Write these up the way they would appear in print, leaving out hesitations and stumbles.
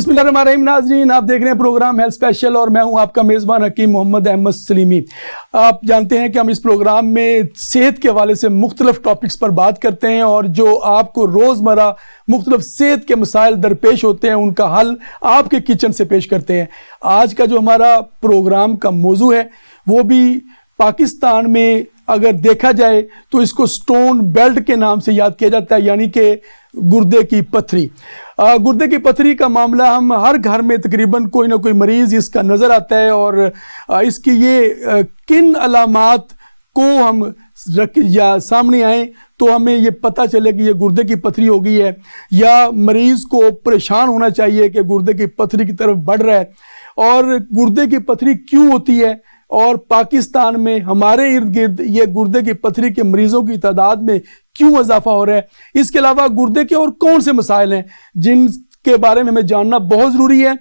بسم اللہ الرحمن الرحیم ناظرین، آپ دیکھ رہے ہیں پروگرام ہیلتھ اسپیشل اور میں ہوں آپ کا میزبان حکیم محمد احمد سلیمی۔ آپ جانتے ہیں کہ ہم اس پروگرام میں صحت کے حوالے سے مختلف ٹاپکس پر بات کرتے ہیں اور جو آپ کو روزمرہ مختلف صحت کے مسائل درپیش ہوتے ہیں ان کا حل آپ کے کچن سے پیش کرتے ہیں۔ آج کا جو ہمارا پروگرام کا موضوع ہے وہ بھی پاکستان میں اگر دیکھا جائے تو اس کو سٹون بیلٹ کے نام سے یاد کیا جاتا ہے، یعنی کہ گردے کی پتھری۔ گردے کی پتھری کا معاملہ ہم ہر گھر میں تقریباً کوئی نہ کوئی مریض اس کا نظر آتا ہے، اور اس کی یہ کن علامات کو ہم یا سامنے آئیں تو ہمیں یہ پتہ چلے کہ یہ گردے کی پتھری ہو گئی ہے، یا مریض کو پریشان ہونا چاہیے کہ گردے کی پتھری کی طرف بڑھ رہا ہے، اور گردے کی پتھری کیوں ہوتی ہے، اور پاکستان میں ہمارے ارد گرد یہ گردے کی پتھری کے مریضوں کی تعداد میں کیوں اضافہ ہو رہا ہے۔ اس کے علاوہ گردے کے اور کون سے مسائل ہیں جن کے بارے میں ہمیں جاننا بہت ضروری ہے،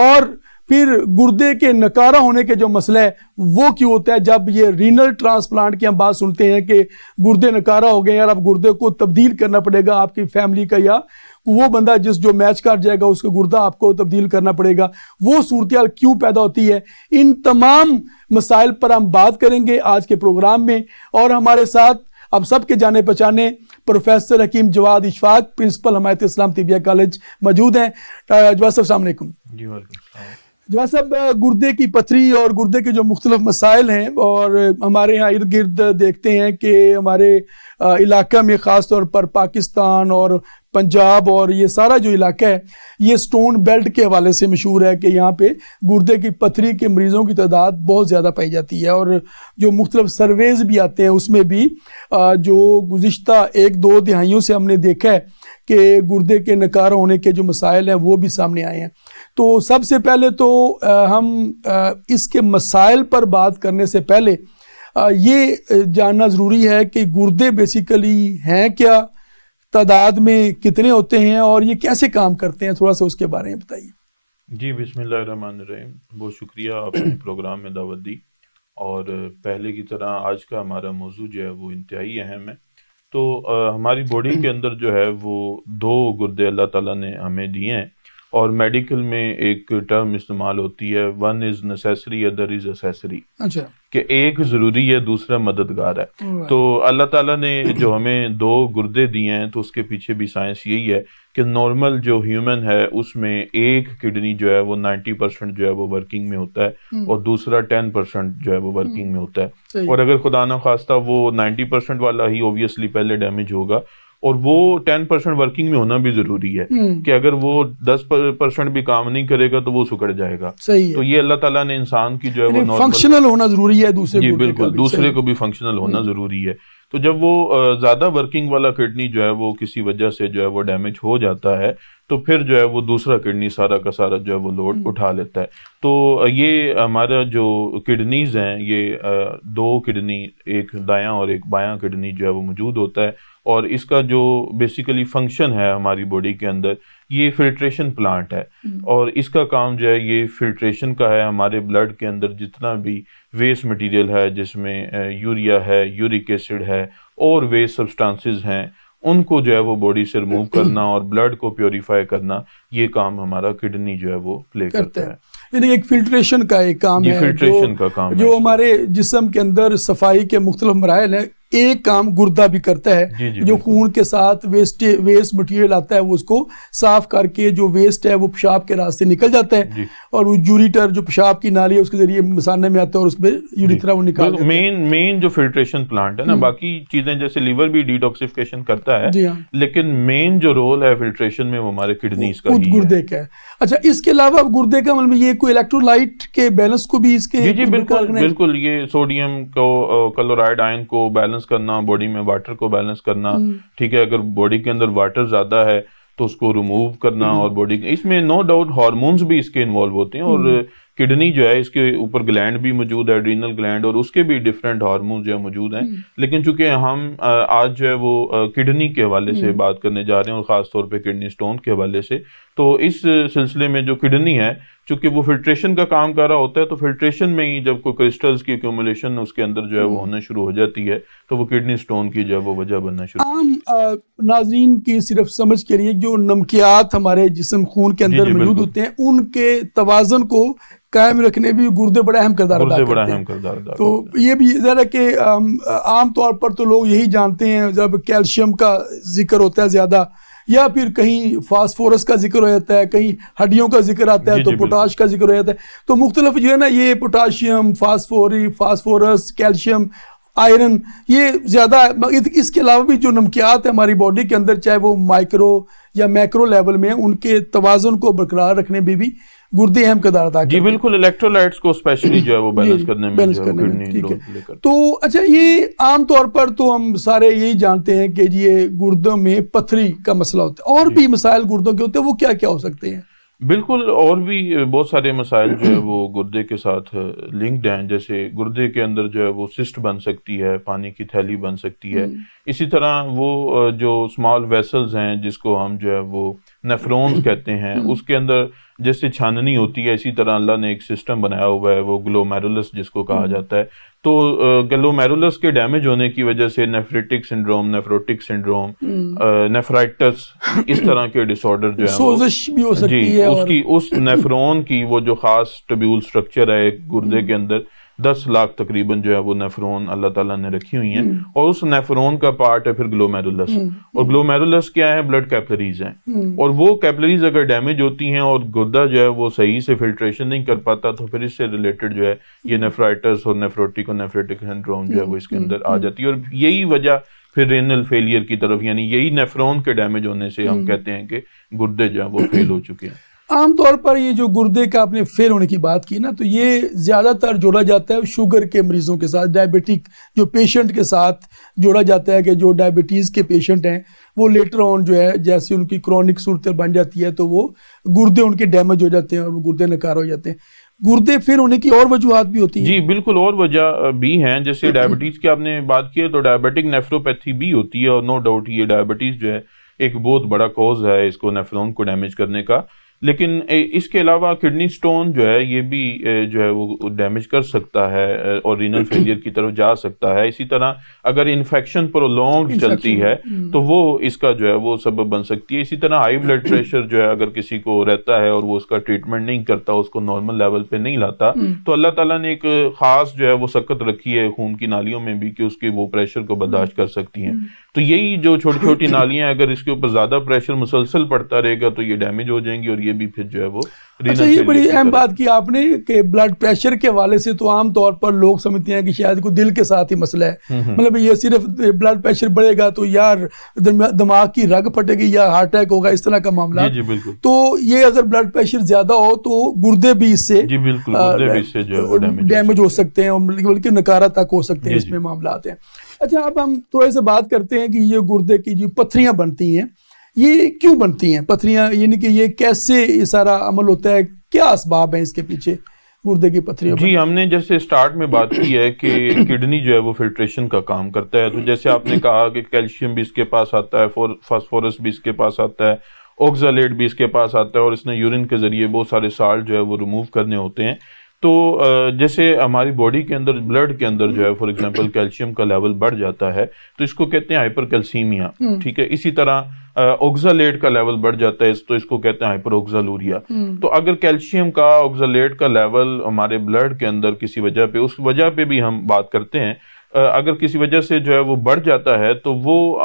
اور پھر گردے کے نکارہ ہونے کے جو مسئلہ ہے وہ کیوں ہوتا ہے۔ جب یہ رینل ٹرانسپلانٹ کی ہم بات سنتے ہیں کہ گردے نکارہ ہو گئے اور اب گردے کو تبدیل کرنا پڑے گا آپ کی فیملی کا، یا وہ بندہ جو میچ کر جائے گا اس کا گردہ آپ کو تبدیل کرنا پڑے گا، وہ صورتحال کیوں پیدا ہوتی ہے، ان تمام مسائل پر ہم بات کریں گے آج کے پروگرام میں۔ اور ہمارے ساتھ اب سب کے جانے پہچانے پروفیسر حکیم جواد اشفاق، پرنسپل حمایت اسلام طبیہ کالج موجود ہیں۔ جواد صاحب السلام علیکم۔ جی وعلیکم السلام۔ جواد صاحب، گردے کی پتھری اور گردے کے جو مختلف مسائل ہیں، اور ہمارے ہاں ارد گرد دیکھتے ہیں کہ ہمارے علاقہ میں خاص طور پر پاکستان اور پنجاب اور یہ سارا جو علاقہ ہے یہ سٹون بیلٹ کے حوالے سے مشہور ہے کہ یہاں پہ گردے کی پتھری کے مریضوں کی تعداد بہت زیادہ پائی جاتی ہے، اور جو مختلف سرویز بھی آتے ہیں اس میں بھی جو گزشتہ 1-2 دہائیوں سے ہم نے دیکھا ہے کہ گردے کے نکارہ ہونے کے جو مسائل ہیں وہ بھی سامنے آئے ہیں۔ تو سب سے پہلے تو ہم اس کے مسائل پر بات کرنے سے پہلے یہ جاننا ضروری ہے کہ گردے بیسیکلی ہیں کیا، تعداد میں کتنے ہوتے ہیں، اور یہ کیسے کام کرتے ہیں، تھوڑا سا اس کے بارے میں بتائیے۔ جی بسم اللہ الرحمن الرحیم، بہت شکریہ آپ نے پروگرام میں دعوت دی، اور پہلے کی طرح آج کا ہمارا موضوع جو ہے وہ انتہائی اہم ہے۔ تو ہماری باڈی کے اندر جو ہے وہ 2 گردے اللہ تعالیٰ نے ہمیں دیے ہیں، اور میڈیکل میں ایک ٹرم استعمال ہوتی ہے، one is necessary other is accessory, اچھا، کہ ایک ضروری ہے دوسرا مددگار ہے۔ تو اللہ تعالیٰ نے جو ہمیں 2 گردے دیے ہیں تو اس کے پیچھے بھی سائنس یہی ہے کہ نارمل جو ہیومن ہے اس میں ایک کڈنی جو ہے وہ 90% جو ہے وہ ورکنگ میں ہوتا ہے، اور دوسرا 10% جو ہے وہ ورکنگ میں ہوتا ہے، اور اگر خدا نخواستہ وہ 90% والا ہی اوبویسلی پہلے ڈیمیج ہوگا، اور وہ 10% ورکنگ میں ہونا بھی ضروری ہے کہ اگر وہ 10% بھی کام نہیں کرے گا تو وہ سکڑ جائے گا۔ تو یہ اللہ تعالیٰ نے انسان کی جو ہے وہ فنکشنل ہونا ضروری ہے، دوسرے جی بالکل دوسرے کو بھی فنکشنل ہونا ضروری ہے۔ تو جب وہ زیادہ ورکنگ والا کڈنی جو ہے وہ کسی وجہ سے جو ہے وہ ڈیمیج ہو جاتا ہے تو پھر جو ہے وہ دوسرا کڈنی سارا کا سارا جو ہے وہ لوڈ اٹھا لیتا ہے۔ تو یہ ہمارا جو کڈنیز ہیں یہ 2 کڈنی، ایک دایاں اور ایک بایاں کڈنی جو ہے وہ موجود ہوتا ہے، اور اس کا جو بیسیکلی فنکشن ہے ہماری باڈی کے اندر یہ فلٹریشن پلانٹ ہے، اور اس کا کام جو ہے یہ فلٹریشن کا ہے۔ ہمارے بلڈ کے اندر جتنا بھی ویسٹ مٹیریل ہے جس میں یوریا ہے، یورک ایسڈ ہے، اور ویسٹ سبسٹانسز ہیں، ان کو جو ہے وہ باڈی سے ریموو کرنا اور بلڈ کو پیوریفائی کرنا، یہ کام ہمارا کڈنی جو ہے وہ پلے کرتا ہے۔ یعنی ایک فلٹریشن کا ایک کام ہے، فلٹریشن کا کام جو ہمارے جسم کے اندر صفائی کے مختلف مراحل ہیں، ایک کام گردہ بھی کرتا ہے، جو خون کے ساتھ ویسٹ مٹیریل آتا ہے وہ اس کو صاف کر کے جو ویسٹ ہے وہ پیشاب کے راستے نکل جاتا ہے، اور وہ یوریٹر جو پیشاب کی نالی ہے اس کے ذریعے مثانے میں آتا ہے اور اس پہ یوریتھرا وہ نکال دیتا ہے۔ مین جو فلٹریشن پلانٹ ہے نا، باقی چیزیں جیسے لیور بھی ڈیٹاکسیفیکیشن کرتا ہے، لیکن مین جو رول ہے فلٹریشن میں وہ ہمارے کڈنیز کا ہی ہے، گردے کا ہے۔ اچھا، اس کے علاوہ گردے کا مطلب یہ کوئی الیکٹرولائٹ کے بیلنس کو بھی اس کے جی بالکل یہ سوڈیم کو، کلورائڈ آئن کو بیلنس کرنا، باڈی میں واٹر کو بیلنس کرنا، ٹھیک ہے، اگر باڈی کے اندر واٹر زیادہ ہے تو اس کو ریموو کرنا، اور باڈی اس میں نو ڈاؤٹ ہارمونز بھی اس کے انوالو ہوتے ہیں، اور کڈنی جو ہے اس کے اوپر گلینڈ بھی موجود ہے، ایڈرینل گلینڈ، اور اس کے بھی ڈفرینٹ ہارمونز جو ہے موجود ہیں۔ لیکن چونکہ ہم آج جو ہے وہ کڈنی کے حوالے سے بات کرنے جا رہے ہیں، اور خاص طور پہ کڈنی سٹون کے حوالے سے، تو اس سلسلے میں جو کڈنی ہے، چونکہ وہ فلٹریشن کا کام کر رہا ہوتا ہے، تو فلٹریشن میں ہی جب کوئی کرسٹلز کی ایکومولیشن اس کے اندر جو ہے وہ ہونا شروع ہو جاتی ہے تو وہ کڈنی سٹون کی جو ہے وہ وجہ بننا شروع عام ناظرین کی صرف سمجھ کے لیے جو نمکیات ہمارے جسم خون کے اندر موجود ہوتے ہیں ان کے توازن کو قائم رکھنے بھی گردے بڑا اہم کردار ادا کرتے ہیں. تو یہ بھی ذرا کہ عام طور پر تو لوگ یہی جانتے ہیں جب کیلشیم کا ذکر ہوتا ہے زیادہ یا پھر کہیں فاسفورس کا ذکر ہو جاتا ہے، کہیں ہڈیوں کا ذکر آتا ہے تو پوٹاش کا ذکر ہو جاتا ہے. تو مختلف جو ہے نا یہ پوٹاشیم، فاسفورس، کیلشیم، آئرن، یہ زیادہ اس کے علاوہ بھی جو نمکیات ہیں ہماری باڈی کے اندر چاہے وہ مائکرو یا میکرو لیول میں ان کے توازن کو برقرار رکنے میں بھی گردے اہم کردار ادا کرتے ہیں. جی بالکل، الیکٹرولائٹس کو اسپیشلی جو ہے وہ بیلنس کرنے میں تو اچھا یہ عام طور پر تو ہم سارے یہی جانتے ہیں کہ یہ گردوں میں پتھری کا مسئلہ ہوتا ہے، اور بھی مسائل گردوں کے ہوتے ہیں، وہ کیا کیا ہو سکتے ہیں؟ بالکل، اور بھی بہت سارے مسائل جو ہے وہ گردے کے ساتھ لنکڈ ہیں. جیسے گردے کے اندر جو ہے وہ سسٹ بن سکتی ہے، پانی کی تھیلی بن سکتی ہے. اسی طرح وہ جو اسمال ویسلز ہیں جس کو ہم جو ہے وہ نیفرونز کہتے ہیں، اس کے اندر جیسے چھاننی ہوتی ہے، اسی طرح اللہ نے ایک سسٹم بنایا ہوا ہے وہ گلومیرولس جس کو کہا جاتا ہے. تو گلومیرولس کے ڈیمیج ہونے کی وجہ سے نیفریٹک سنڈروم، نیفروٹک سنڈروم، نیفرائٹس، اس طرح کے ڈس آرڈر جو ہیں سوزش بھی ہو سکتی ہے. اس نیفرون کی وہ جو خاص ٹبیول سٹرکچر ہے گردے کے اندر 10 لاکھ تقریباً جو ہے وہ نیفرون اللہ تعالیٰ نے رکھی ہوئی ہیں، اور اس نیفرون کا پارٹ ہے پھر گلومیرولس. اور گلومیرولس کیا ہے؟ بلڈ کیپلریز ہیں. اور وہ کیپلریز اگر ڈیمیج ہوتی ہیں اور گردہ جو ہے وہ صحیح سے فلٹریشن نہیں کر پاتا تو پھر اس سے ریلیٹڈ جو ہے یہ نیفرائٹس اور نیفروٹک اور نیفریٹک سنڈروم جو ہے وہ اس کے اندر آ جاتی ہے. اور یہی وجہ پھر رینل فیلئر کی طرف، یعنی یہی نیفرون کے ڈیمیج ہونے سے ہم کہتے ہیں کہ گردے جو ہے وہ فیل ہو چکے ہیں. عام طور پر یہ جو گردے کا آپ نے فیل ہونے کی بات کی نا، تو یہ زیادہ تر جوڑا جاتا ہے شوگر کے مریضوں کے ساتھ، ڈائبٹک جو پیشنٹ کے ساتھ جوڑا جاتا ہے کہ جو ڈائبٹیز کے پیشنٹ ہیں وہ لیٹر آن جو ہے جیسے ان کی کرونک صورت بن جاتی ہے تو وہ گردے ان کے ڈیمیج ہو جاتے ہیں اور وہ گردے نکار ہو جاتے ہیں. گردے فیل ہونے کی اور وجوہات بھی ہوتی ہیں؟ جی بالکل، اور وجہ بھی ہیں. جیسے ڈائبٹیز کی آپ نے بات کی ہے تو ڈائبٹک نیفروپیتھی بھی ہوتی ہے، اور نو ڈاؤٹ یہ ڈائبٹیز جو ہے ایک بہت بڑا کوز ہے اس کو نیفرون کو ڈیمیج کرنے کا. لیکن اس کے علاوہ کڈنی سٹون جو ہے یہ بھی جو ہے وہ ڈیمیج کر سکتا ہے اور رینل فیلئر کی طرف جا سکتا ہے. اسی طرح اگر انفیکشن پرولونگ چلتی ہے تو وہ اس کا جو ہے وہ سبب بن سکتی ہے. اسی طرح ہائی بلڈ پریشر جو ہے اگر کسی کو رہتا ہے اور وہ اس کا ٹریٹمنٹ نہیں کرتا، اس کو نارمل لیول پہ نہیں لاتا، تو اللہ تعالیٰ نے ایک خاص جو ہے وہ سکت رکھی ہے خون کی نالیوں میں بھی کہ اس کے وہ پریشر کو برداشت کر سکتی ہیں. تو یہی جو چھوٹی چھوٹی نالیاں اگر اس کے اوپر زیادہ پریشر مسلسل پڑتا رہے گا تو یہ ڈیمیج ہو جائیں گی، اور یہ بھی پھر جو ہے وہ اچھا یہ بڑی اہم بات کی آپ نے کہ بلڈ پریشر کے حوالے سے تو عام طور پر لوگ سمجھتے ہیں کہ شاید کوئی دل کے ساتھ ہی مسئلہ ہے، مطلب یہ صرف بلڈ پریشر بڑھے گا تو یار دماغ کی رگ پھٹے گی یا ہارٹ اٹیک ہوگا، اس طرح کا معاملہ. جی بالکل. تو یہ اگر بلڈ پریشر زیادہ ہو تو گردے بھی اس سے ڈیمیج ہو سکتے ہیں، بلکہ نکارہ تک ہو سکتے ہیں، اس میں معاملات ہیں. اچھا اب ہم تھوڑے سے بات کرتے ہیں کہ یہ گردے کی جو پتھریاں بنتی ہیں یہ کیوں بنتی ہیں پتھریاں، یعنی کہ یہ کیسے یہ سارا عمل ہوتا ہے، کیا اسباب ہیں اس کے پیچھے گردے کی پتھریوں؟ جی ہم نے جیسے سٹارٹ میں بات کی ہے کہ کڈنی جو ہے وہ فلٹریشن کا کام کرتا ہے. تو جیسے آپ نے کہا کہ کیلشیم بھی اس کے پاس آتا ہے، فاسفورس بھی اس کے پاس آتا ہے، آکزالیٹ بھی اس کے پاس آتا ہے، اور اس نے یورین کے ذریعے بہت سارے سالٹ جو ہے وہ ریموو کرنے ہوتے ہیں. تو جیسے ہماری باڈی کے اندر بلڈ کے اندر جو ہے فار ایگزامپل کیلشیم کا لیول بڑھ جاتا ہے تو اس کو کہتے ہیں ہائپر کیلسیمیا، ٹھیک ہے. اسی طرح آکزالیٹ کا لیول بڑھ جاتا ہے تو اس کو کہتے ہیں ہائپر آکزالوریا. تو اگر کیلشیم کا آکزالیٹ کا لیول ہمارے بلڈ کے اندر کسی وجہ پہ، اس وجہ پہ بھی ہم بات کرتے ہیں، اگر کسی وجہ سے جو ہے وہ بڑھ جاتا ہے تو وہ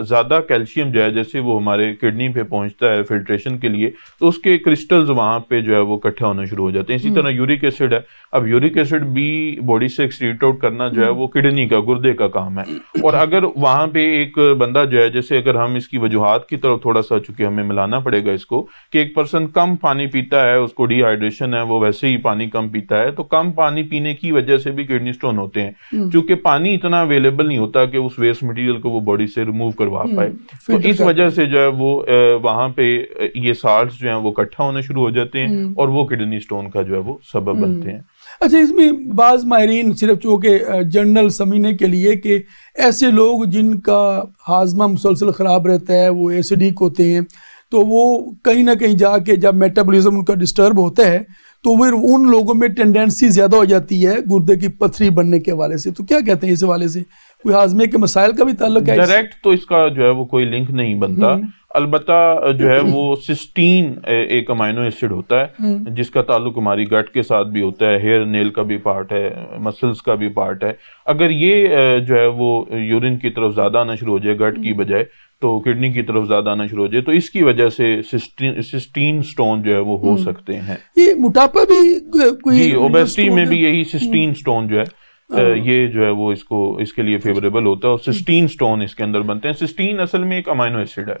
زیادہ کیلشیم جو ہے جیسے وہ ہمارے کڈنی پہ پہنچتا ہے فلٹریشن کے لیے تو اس کے کرسٹلز وہاں پہ جو ہے وہ اکٹھے ہونا شروع ہو جاتے ہیں. اسی طرح یورک ایسڈ ہے، اب یورک ایسڈ بھی باڈی سے ایکسکریٹ آؤٹ کرنا جو ہے وہ کڈنی کا، گردے کا کام ہے. اور اگر وہاں پہ ایک بندہ جو ہے، جیسے اگر ہم اس کی وجوہات کی طرف تھوڑا سا، چونکہ ہمیں ملانا پڑے گا اس کو، کہ ایک پرسن کم پانی پیتا ہے، اس کو ڈی ہائیڈریشن ہے، وہ ویسے ہی پانی کم پیتا ہے، تو کم پانی پینے کی وجہ سے بھی کڈنی سٹون ہوتے ہیں، چونکہ پانی اتنا اویلیبل نہیں ہوتا کہ اس ویسٹ مٹیریل کو وہ باڈی سے ریموو کروا پائے. تو اس وجہ سے جو ہے وہ وہاں پہ یہ سالٹس جو ہیں وہ اکٹھا ہونا شروع ہو جاتے ہیں اور وہ کڈنی سٹون کا جو ہے وہ سبب بنتے ہیں. اچھا اس میں بعض ماہرین صرف چونکہ جنرل سمجھنے کے لیے کہ ایسے لوگ جن کا ہاضمہ مسلسل خراب رہتا ہے، وہ ایسیڈک ہوتے ہیں، تو وہ کہیں نہ کہیں جا کے جب میٹابولزم ان کا ڈسٹرب ہوتا ہے تو پھر ان لوگوں میں ٹینڈنسی زیادہ ہو جاتی ہے گردے کی پتھری بننے کے حوالے سے. تو کیا کہتے ہیں اس حوالے سے, کوئی ہاضمے کے مسائل کا بھی تعلق ہے؟ ڈائریکٹ تو اس کا جو ہے وہ کوئی لنک نہیں بنتا, البتہ جو ہے وہ سسٹین ایک امائنو ایسڈ ہوتا ہے جس کا تعلق ہماری گٹ کے ساتھ بھی ہوتا ہے, ہیئر نیل کا بھی پارٹ ہے, مسلز کا بھی پارٹ ہے. اگر یہ جو ہے وہ یورین کی طرف زیادہ آنا شروع ہو جائے گٹ کی بجائے, تو کڈنی کی طرف زیادہ آنا شروع ہو جائے, تو اس کی وجہ سے سسٹین سٹون جو ہے وہ ہو سکتے ہیں. یہ موٹاپا بھی کوئی, جی اوبیسٹی میں بھی یہی سسٹین سٹون جو ہے یہ جو ہے وہ اس کے لیے فیوریبل ہوتا ہے, اور سسٹین سٹون اس کے اندر بنتے ہیں. سسٹین اصل میں ایک امائنو ایسڈ ہے,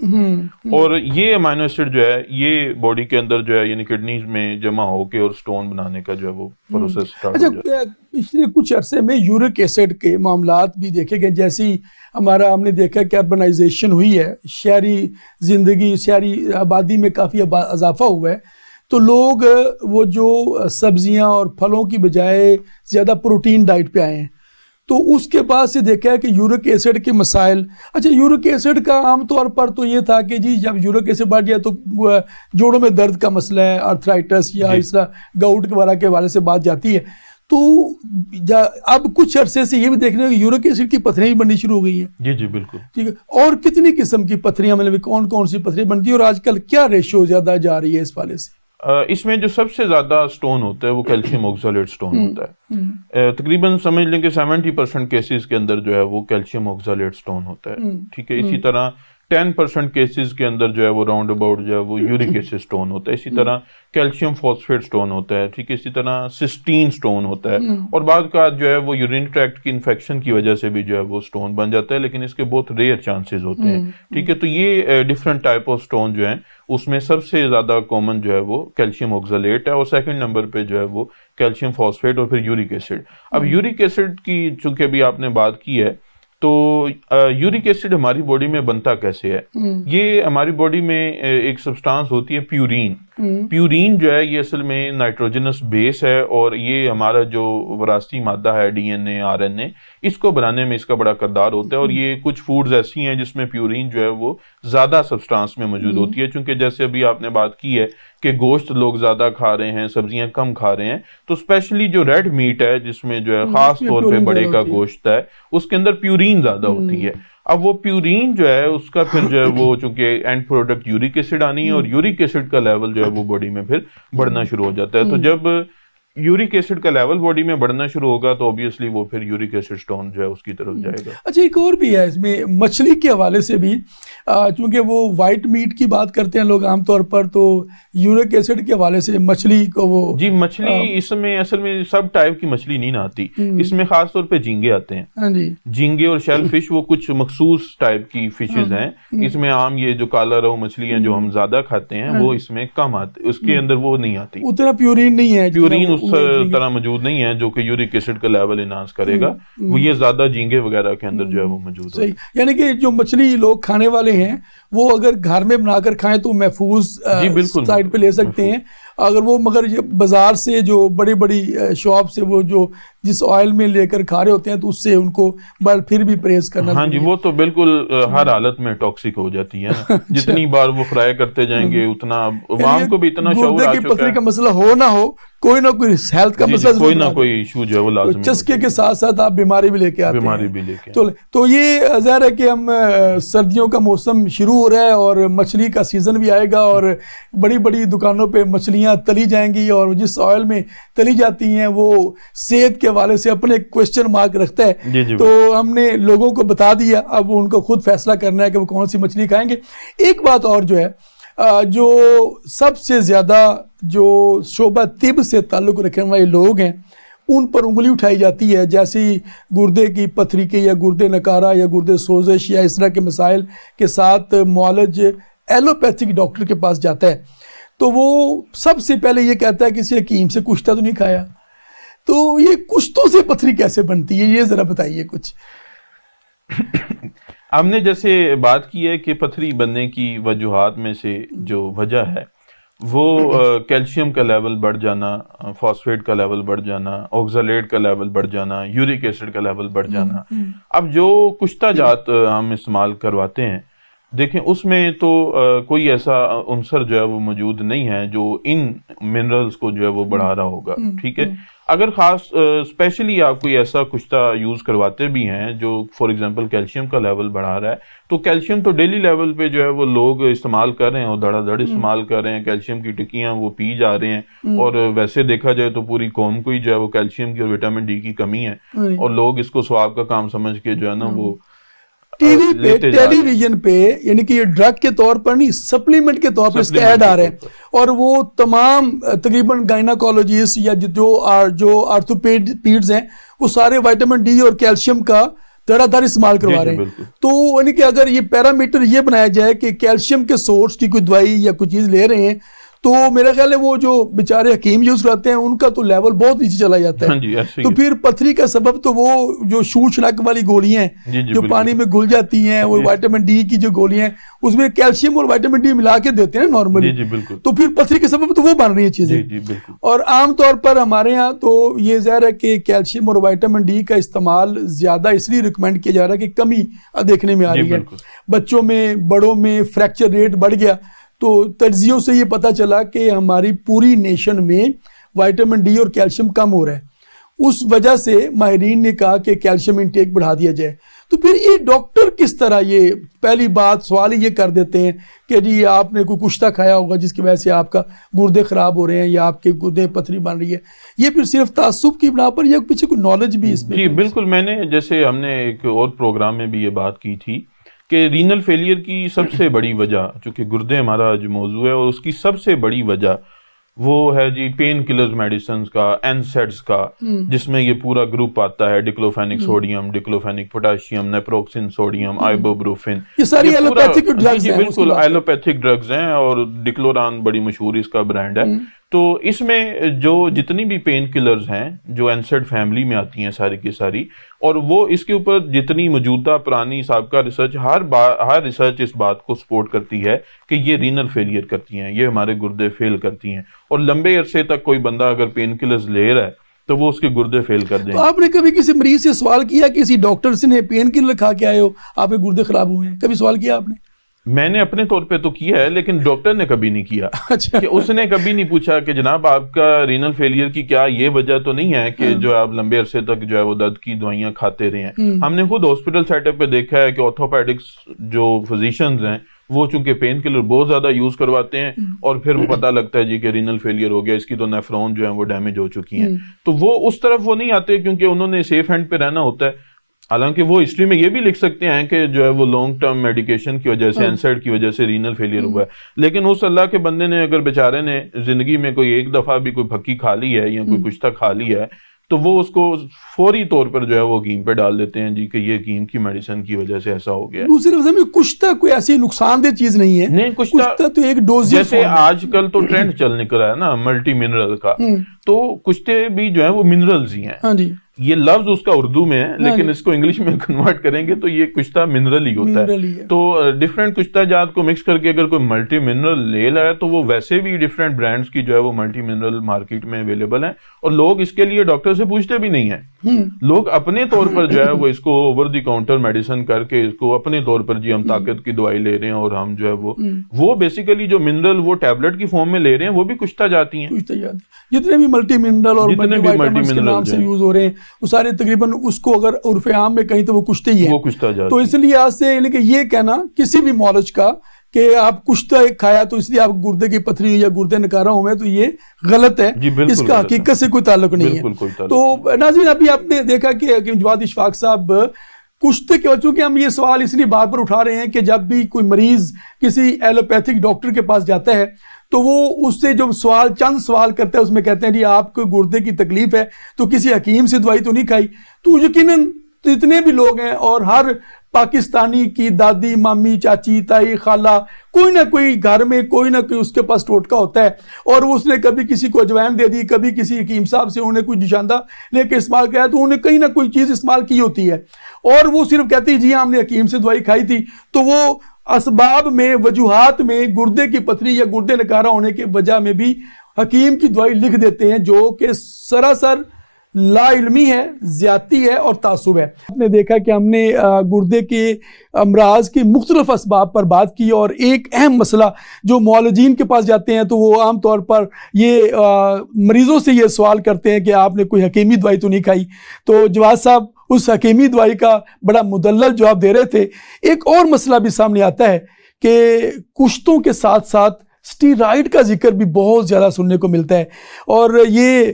اور یہ امائنو ایسڈ جو ہے یہ باڈی کے اندر جو ہے یعنی کڈنیز میں جمع ہو کے اور سٹون بنانے کا جو ہے وہ پروسیس سٹارٹ ہو جاتا ہے. پچھلے کچھ عرصے میں یورک ایسڈ کے معاملات بھی دیکھے گئے, جیسی ہم نے دیکھا کہ اربنائزیشن ہوئی ہے, شہری زندگی, شہری آبادی میں کافی اضافہ ہوا ہے, تو لوگ وہ جو سبزیاں اور پھلوں کی بجائے زیادہ پروٹین ڈائٹ پہ آئے ہیں. تو اس کے بعد سے دیکھا ہے کہ یورک ایسڈ کے مسائل, اچھا یورک ایسڈ کا عام طور پر تو یہ تھا کہ جی جب یورک ایسڈ بڑھ جائے تو جوڑوں میں درد کا مسئلہ ہے, آرتھرائٹس یا اس طرح گاؤٹ وغیرہ کے حوالے سے بات جاتی ہے. تو اب کچھ عرصے سے یہ بھی دیکھنے کہ یورک ایسڈ کی پتھریاں بھی بننی شروع ہو گئی ہیں. جی جی بالکل. ٹھیک ہے, اور کتنی قسم کی پتھریاں, مطلب کون کون سی پتھریاں بنتی ہیں, اور آج کل کیا ریشو زیادہ جا رہی ہے اس والے سے؟ اس میں جو سب سے زیادہ سٹون ہوتا ہے وہ کیلشیم آکسالیٹ سٹون ہوتا ہے. تقریباً سمجھ لیں کہ 70% کیسز کے اندر جو ہے وہ کیلشیم آکسالیٹ سٹون ہوتا ہے. ٹھیک ہے, اسی طرح 10% کیسز کے اندر جو ہے وہ راؤنڈ اباؤٹ جو ہے وہ یورک ایسڈ سٹون ہوتا ہے. اسی طرح کیلشیم فاسفیٹ سٹون ہوتا ہے. ٹھیک ہے, اسی طرح سسٹین سٹون ہوتا ہے, اور بعض کا جو ہے وہ یورین ٹریکٹ کی انفیکشن کی وجہ سے بھی جو ہے وہ سٹون بن جاتا ہے, لیکن اس کے بہت ریئر چانسز ہوتے ہیں. ٹھیک ہے, تو یہ ڈفرنٹ ٹائپ آف سٹون جو ہیں اس میں سب سے زیادہ کامن جو ہے وہ کیلشیم آکسالیٹ ہے, اور سیکنڈ نمبر پہ جو ہے وہ کیلشیم فاسفیٹ, اور پھر یورک ایسڈ. اب یورک ایسڈ کی چونکہ ابھی آپ نے بات کی ہے, تو یورک ایسڈ ہماری باڈی میں بنتا کیسے ہے؟ یہ ہماری باڈی میں ایک سبسٹانس ہوتی ہے پیورین. پیورین جو ہے یہ اصل میں نائٹروجنس بیس ہے, اور یہ ہمارا جو وراثتی مادہ ہے D N A R N A, اس کو بنانے میں اس کا بڑا کردار ہوتا ہے. اور یہ کچھ فوڈز ایسی ہیں جس میں پیورین جو ہے وہ زیادہ سبسٹانس میں موجود ہوتی ہے, چونکہ جیسے ابھی آپ نے بات کی ہے کہ گوشت لوگ زیادہ کھا رہے ہیں, سبزیاں کم کھا رہے ہیں, تو اسپیشلی جو ریڈ میٹ ہے جس میں جو ہے خاص طور پہ بڑے کا گوشت ہے, اس کے اندر پیورین زیادہ ہوتی ہے. اب وہ پیورین جو ہے اس کا پھر جو ہے وہ چونکہ اینڈ پروڈکٹ یورک ایسڈ آنی ہے, اور یورک ایسڈ کا لیول جو ہے وہ باڈی میں پھر بڑھنا شروع ہو جاتا ہے. تو جب یورک ایسڈ کا لیول باڈی میں بڑھنا شروع ہوگا تو obviously وہ پھر یورک ایسڈ سٹون جو ہے اس کی طرف جائے گا. اچھا ایک اور بھی ہے اس میں, مچھلی کے حوالے سے بھی, چونکہ وہ وائٹ میٹ کی بات کرتے ہیں لوگ عام طور پر, تو یورک ایسڈ کے حوالے سے مچھلی کو وہ جی مچھلی اس میں اصل میں سب ٹائپ کی مچھلی نہیں آتی, اس میں خاص طور پہ جھینگے آتے ہیں. جھینگے اور شیل فش وہ کچھ مخصوص ٹائپ کی فشز ہیں. اس میں عام یہ جو کالا رہو مچھلی ہیں جو ہم زیادہ کھاتے ہیں وہ اس میں کم آتی, اس کے اندر وہ نہیں آتی, اتنا پیورین نہیں ہے, پیورین اس طرح موجود نہیں ہے جو کہ یورک ایسڈ کا لیول انہانس کرے گا. وہ یہ زیادہ جھینگے وغیرہ کے اندر جو ہے وہ موجود ہے. یعنی کہ جو مچھلی لوگ کھانے والے ہیں وہ اگر گھر میں بنا کر کھائیں تو محفوظ سائڈ پہ لے سکتے ہیں. اگر وہ مگر یہ بازار سے جو بڑی بڑی شاپ سے وہ جو جس آئل میں لے کر کھا رہے ہوتے ہیں تو اس سے ان کو پھر بھی پرہیز کرنا. ہاں جی, وہ تو بالکل ہر حالت میں ٹاکسک ہو جاتی ہے. جتنی بار وہ فرائی کرتے جائیں گے اتنا عوام کو بھی اتنا شعور آ چکا ہے. پتھری کا مسئلہ ہو نہ ہو, کوئی نہ کوئی ہیلتھ کا مسئلہ کوئی نہ کوئی ایشو جو ہے وہ لازمی ہے. چسکے کے ساتھ ساتھ آپ بیماری بھی لے کے آتے ہیں. تو یہ ظاہر ہے کہ ہم سردیوں کا موسم شروع ہو رہا ہے اور مچھلی کا سیزن بھی آئے گا, اور بڑی بڑی دکانوں پہ مچھلیاں تلی جائیں گی, اور جس آئل میں تلی جاتی ہیں وہ صحت کے حوالے سے اپنے کوسچن مارک رکھتا ہے. تو ہم نے لوگوں کو بتا دیا, اب ان کو خود فیصلہ کرنا ہے کہ وہ کون سی مچھلی کھائیں گے. ایک بات اور جو ہے, جو سب سے زیادہ جو شعبہ طب سے تعلق رکھنے والے لوگ ہیں ان پر انگلی اٹھائی جاتی ہے, جیسے گردے کی پتھری کے یا گردے نکارہ یا گردے سوزش یا اس طرح کے مسائل کے ساتھ معالج ایلوپیتھک ڈاکٹر کے پاس جاتا ہے, تو وہ سب سے پہلے یہ کہتا ہے کہ کسی حکیم سے کشتہ تو نہیں کھایا. تو یہ کشتوں سے پتھری کیسے بنتی ہے, یہ ذرا بتائیے کچھ. ہم نے جیسے بات کی ہے کہ پتھری بننے کی وجوہات میں سے جو وجہ ہے وہ کیلشیم کا لیول بڑھ جانا, فاسفیٹ کا لیول بڑھ جانا, آکسالیٹ کا لیول بڑھ جانا, یورک ایسڈ کا لیول بڑھ جانا. اب جو کشتہ جات ہم استعمال کرواتے ہیں دیکھیں اس میں تو کوئی ایسا عنصر جو ہے وہ موجود نہیں ہے جو ان منرلز کو جو ہے وہ بڑھا رہا ہوگا، ٹھیک ہے. اگر خاص اسپیشلی آپ کوئی ایسا کشتہ یوز کرواتے بھی ہیں جو فار ایگزامپل کیلشیم کا لیول بڑھا رہا ہے، تو کیلشیم تو ڈیلی لیول پہ جو ہے وہ لوگ استعمال کر رہے ہیں اور دھڑا دھڑ استعمال کر رہے ہیں، کیلشیم کی ٹکیاں وہ پی جا رہے ہیں، اور ویسے دیکھا جائے تو پوری قوم کو ہی جو ہے وہ کیلشیم کی اور وٹامن ڈی کی کمی ہے، اور لوگ اس کو ثواب کا کام سمجھ کے جو ہے نا وہ ٹی وی پہ ٹیلی ویژن پہ یعنی کہ یہ ڈرگ کے طور پر نہیں، سپلیمنٹ کے طور پر اس کے ایڈ آ رہے ہیں، اور وہ تمام تقریباً گائناکالوجسٹ یا جو آرتھوپیڈز ہیں وہ سارے وائٹامن ڈی اور کیلشیم کا دھڑا دھڑ استعمال کروا رہے ہیں. تو یعنی کہ اگر یہ پیرامیٹر یہ بنایا جائے کہ کیلشیم کے سورس کی کوئی دوائی یا کوئی چیز لے رہے ہیں تو میرا خیال ہے وہ جو بیچارے حکیم یوز کرتے ہیں ان کا تو لیول بہت نیچے چلا جاتا ہے. تو پھر پتھری کا سبب تو وہ جو شوش نک والی گولیاں ہیں جو پانی میں گل جاتی ہیں، اور وائٹامن ڈی کی جو گولیاں ہیں اس میں کیلشیم اور وائٹامن ڈی ملا کے دیتے ہیں نارملی، تو پھر پتھری کے سبب تو وہ بن رہی ہیں چیزیں. اور عام طور پر ہمارے ہاں تو یہ ظاہر ہے کہ کیلشیم اور وائٹامن ڈی کا استعمال زیادہ اس لیے ریکمینڈ کیا جا رہا ہے کہ کمی دیکھنے میں آ رہی ہے. بچوں میں بڑوں میں فریکچر ریٹ بڑھ گیا، تو تجزیوں سے یہ پتہ چلا کہ ہماری پوری نیشن میں وائٹامن ڈی اور کیلشیم کم ہو رہا ہے. اس وجہ سے ماہرین نے کہا کہ کیلشیم انٹیک بڑھا دیا جائے. تو پھر یہ ڈاکٹر کس طرح یہ پہلی بات سوال یہ کر دیتے ہیں کہ جی آپ نے کوئی کشتہ کھایا ہوگا جس کی وجہ سے آپ کا گردے خراب ہو رہے ہیں یا آپ کے گردے پتھری بن رہی ہے. یہ پھر صرف تعصب کی بنا پر یا پیچھے کوئی نالج بھی اس میں؟ جی بالکل، میں نے جیسے ہم نے ایک اور پروگرام میں بھی یہ بات کی تھی کہ رینل فیلئر کی سب سے بڑی وجہ، چونکہ گردے ہمارا جو موضوع ہے، اور اس کی سب سے بڑی وجہ وہ ہے جی پین کلرز میڈیسنز کا، NSAIDs کا، جس میں یہ پورا گروپ آتا ہے، ڈکلوفینک سوڈیم، ڈکلوفینک پوٹاشیم، نیپروکسن سوڈیم، آئبوبروفین، یہ ساری ایلوپیتھک ڈرگز ہیں. بالکل ایلوپیتھک ڈرگز ہیں، اور ڈکلوران بڑی مشہور اس کا برانڈ ہے. تو اس میں جو جتنی بھی پین کلرز ہیں جو NSAID فیملی میں آتی ہیں ساری کی ساری، اور وہ اس کے اوپر جتنی موجودہ پرانی سابقہ ریسرچ، ہر ریسرچ اس بات کو سپورٹ کرتی ہے کہ یہ رینل فیلئر کرتی ہیں، یہ ہمارے گردے فیل کرتی ہیں، اور لمبے عرصے تک کوئی بندہ اگر پین کلرز لے رہا ہے تو وہ اس کے گردے فیل کر دیں گے. تو آپ نے کبھی کسی مریض سے سوال کیا، کسی ڈاکٹر سے نے پین کلر کھا کے آئے ہو آپ کے گردے خراب ہوئے ہیں، کبھی سوال کیا آپ نے؟ میں نے اپنے طور پہ تو کیا ہے، لیکن ڈاکٹر نے کبھی نہیں کیا. کہ اس نے کبھی نہیں پوچھا کہ جناب آپ کا رینل فیلئر کی کیا یہ وجہ تو نہیں ہے کہ جو آپ لمبے عرصے تک جو ہے وہ درد کی دوائیاں کھاتے رہے ہیں. ہم نے خود ہاسپٹل سیٹ اپ پہ دیکھا ہے کہ آرتھوپیڈکس جو فزیشنز ہیں وہ چونکہ پین کلر بہت زیادہ یوز کرواتے ہیں، اور پھر وہ پتہ لگتا ہے جی کہ رینل فیلئر ہو گیا، اس کی تو نیفرون جو ہے وہ ڈیمیج ہو چکی ہیں، تو وہ اس طرف وہ نہیں آتے کیونکہ انہوں نے سیف ہینڈ پہ رہنا ہوتا ہے. حالانکہ وہ ہسٹری میں یہ بھی لکھ سکتے ہیں کہ جو ہے وہ لانگ ٹرم میڈیکیشن کی وجہ سے، NSAID کی وجہ سے رینل فیلئر ہوا ہے. لیکن اس اللہ کے بندے نے اگر بیچارے نے زندگی میں کوئی ایک دفعہ بھی کوئی پھکی کھا لی ہے یا کوئی کشتہ کھا لی ہے، تو وہ اس کو فوری طور پر جو ہے وہ حکیم پہ ڈال دیتے ہیں جی کہ یہ حکیم کی میڈیسن کی وجہ سے ایسا ہو گیا. دوسرے لفظ میں کشتہ کوئی ایسی نقصان دہ چیز نہیں ہے. نہیں، کشتہ تو ایک ڈوز، جیسے آج کل تو ٹرینڈ چل نکلا ہے نا ملٹی منرل کا، تو کشتے بھی جو ہے وہ منرلز ہی ہیں. ہاں جی، یہ لفظ اس کا اردو میں ہے لیکن اس کو انگلش میں کنورٹ کریں گے تو یہ کشتہ منرل ہی ہوتا ہے. تو ڈفرینٹ کشتہ جات کو مکس کر کے اگر کوئی ملٹی منرل لے رہا ہے تو وہ ویسے بھی ڈفرینٹ برانڈز کی جو ہے وہ ملٹی منرل مارکیٹ میں اویلیبل ہیں، اور لوگ اس کے لیے ڈاکٹر سے پوچھتے بھی نہیں ہیں. لوگ اپنے طور پر جو ہے وہ اس کو اوور دی کاؤنٹر میڈیسن کر کے اس کو اپنے طور پر جی ہم طاقت کی دوائی لے رہے ہیں، اور ہم جو ہے وہ بیسیکلی جو منرل وہ ٹیبلٹ کی فارم میں لے رہے ہیں وہ بھی کشتہ جاتی ہیں. جتنے بھی ملٹی منرل اور ملٹی وائٹامنز کے نام سے یوز ہو رہے ہیں وہ سارے تقریباً اس کو اگر عرف عام میں کہیں تو وہ کشتے ہی ہیں. تو اس لیے آج سے یعنی کہ یہ کہنا کسی بھی مالج کا کہ آپ کشتہ کھایا تو اس لیے آپ گردے کی پتھری یا گردے نکارہ ہوئے تو یہ غلط ہے، اس کا حقیقت سے کوئی تعلق نہیں ہے. تو ناظرین ابھی آپ نے دیکھا کہ حکیم جواد اشفاق صاحب کشتے کے بچوں کے، ہم یہ سوال اس لیے بار بار اٹھا رہے ہیں کہ جب بھی کوئی مریض کسی ایلوپیتھک ڈاکٹر کے پاس جاتا ہے تو وہ اس سے جو چند سوال کرتا ہے اس میں کہتے ہیں جی آپ کو گردے کی تکلیف ہے تو کسی حکیم سے دوائی تو نہیں کھائی. تو یقیناً جتنے بھی لوگ ہیں اور ہر پاکستانی کی دادی، مامی، چاچی، تائی، خالہ، کوئی نہ کوئی گھر میں کوئی نہ کوئی اس کے پاس ٹوٹکا ہوتا ہے، اور اس نے کبھی کسی کو اجوائن دے دی، کبھی کسی حکیم صاحب سے انہوں نے کوئی نشاندہ لے کے استعمال کیا تو انہوں نے کہیں نہ کوئی چیز استعمال کی ہوتی ہے، اور وہ صرف کہتے ہیں جی ہم نے حکیم سے دوائی کھائی تھی. تو وہ اسباب میں، وجوہات میں گردے کی پتھری یا گردے نکارہ ہونے کی وجہ میں بھی حکیم کی دوائی لکھ دیتے ہیں جو کہ سراسر لا علمی ہے, زیادتی ہے اور تعصب ہے. آپ نے دیکھا کہ ہم نے گردے کے امراض کے مختلف اسباب پر بات کی, اور ایک اہم مسئلہ جو معالجین کے پاس جاتے ہیں تو وہ عام طور پر یہ مریضوں سے یہ سوال کرتے ہیں کہ آپ نے کوئی حکیمی دوائی تو نہیں کھائی. تو جواد صاحب اس حکیمی دوائی کا بڑا مدلل جواب دے رہے تھے. ایک اور مسئلہ بھی سامنے آتا ہے کہ کشتوں کے ساتھ ساتھ اسٹیرائڈ کا ذکر بھی بہت زیادہ سننے کو ملتا ہے, اور یہ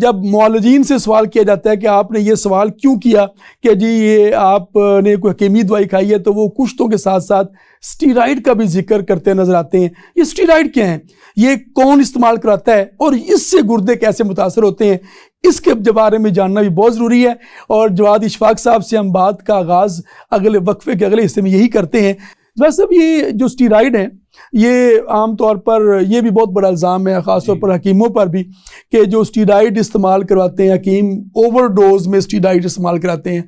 جب معالجین سے سوال کیا جاتا ہے کہ آپ نے یہ سوال کیوں کیا کہ جی یہ آپ نے کوئی حکیمی دوائی کھائی ہے, تو وہ کشتوں کے ساتھ ساتھ اسٹیرائڈ کا بھی ذکر کرتے نظر آتے ہیں. یہ اسٹیرائڈ کیا ہیں, یہ کون استعمال کراتا ہے, اور اس سے گردے کیسے متاثر ہوتے ہیں, اس کے بارے میں جاننا بھی بہت ضروری ہے. اور جواد اشفاق صاحب سے ہم بات کا آغاز اگلے وقفے کے اگلے حصے میں یہی کرتے ہیں. ویسے یہ جو اسٹیرائڈ ہیں یہ عام طور پر یہ بھی بہت بڑا الزام ہے خاص طور پر حکیموں پر بھی کہ جو اسٹیرائڈ استعمال کرواتے ہیں, حکیم اوور ڈوز میں اسٹیرائڈ استعمال کراتے ہیں.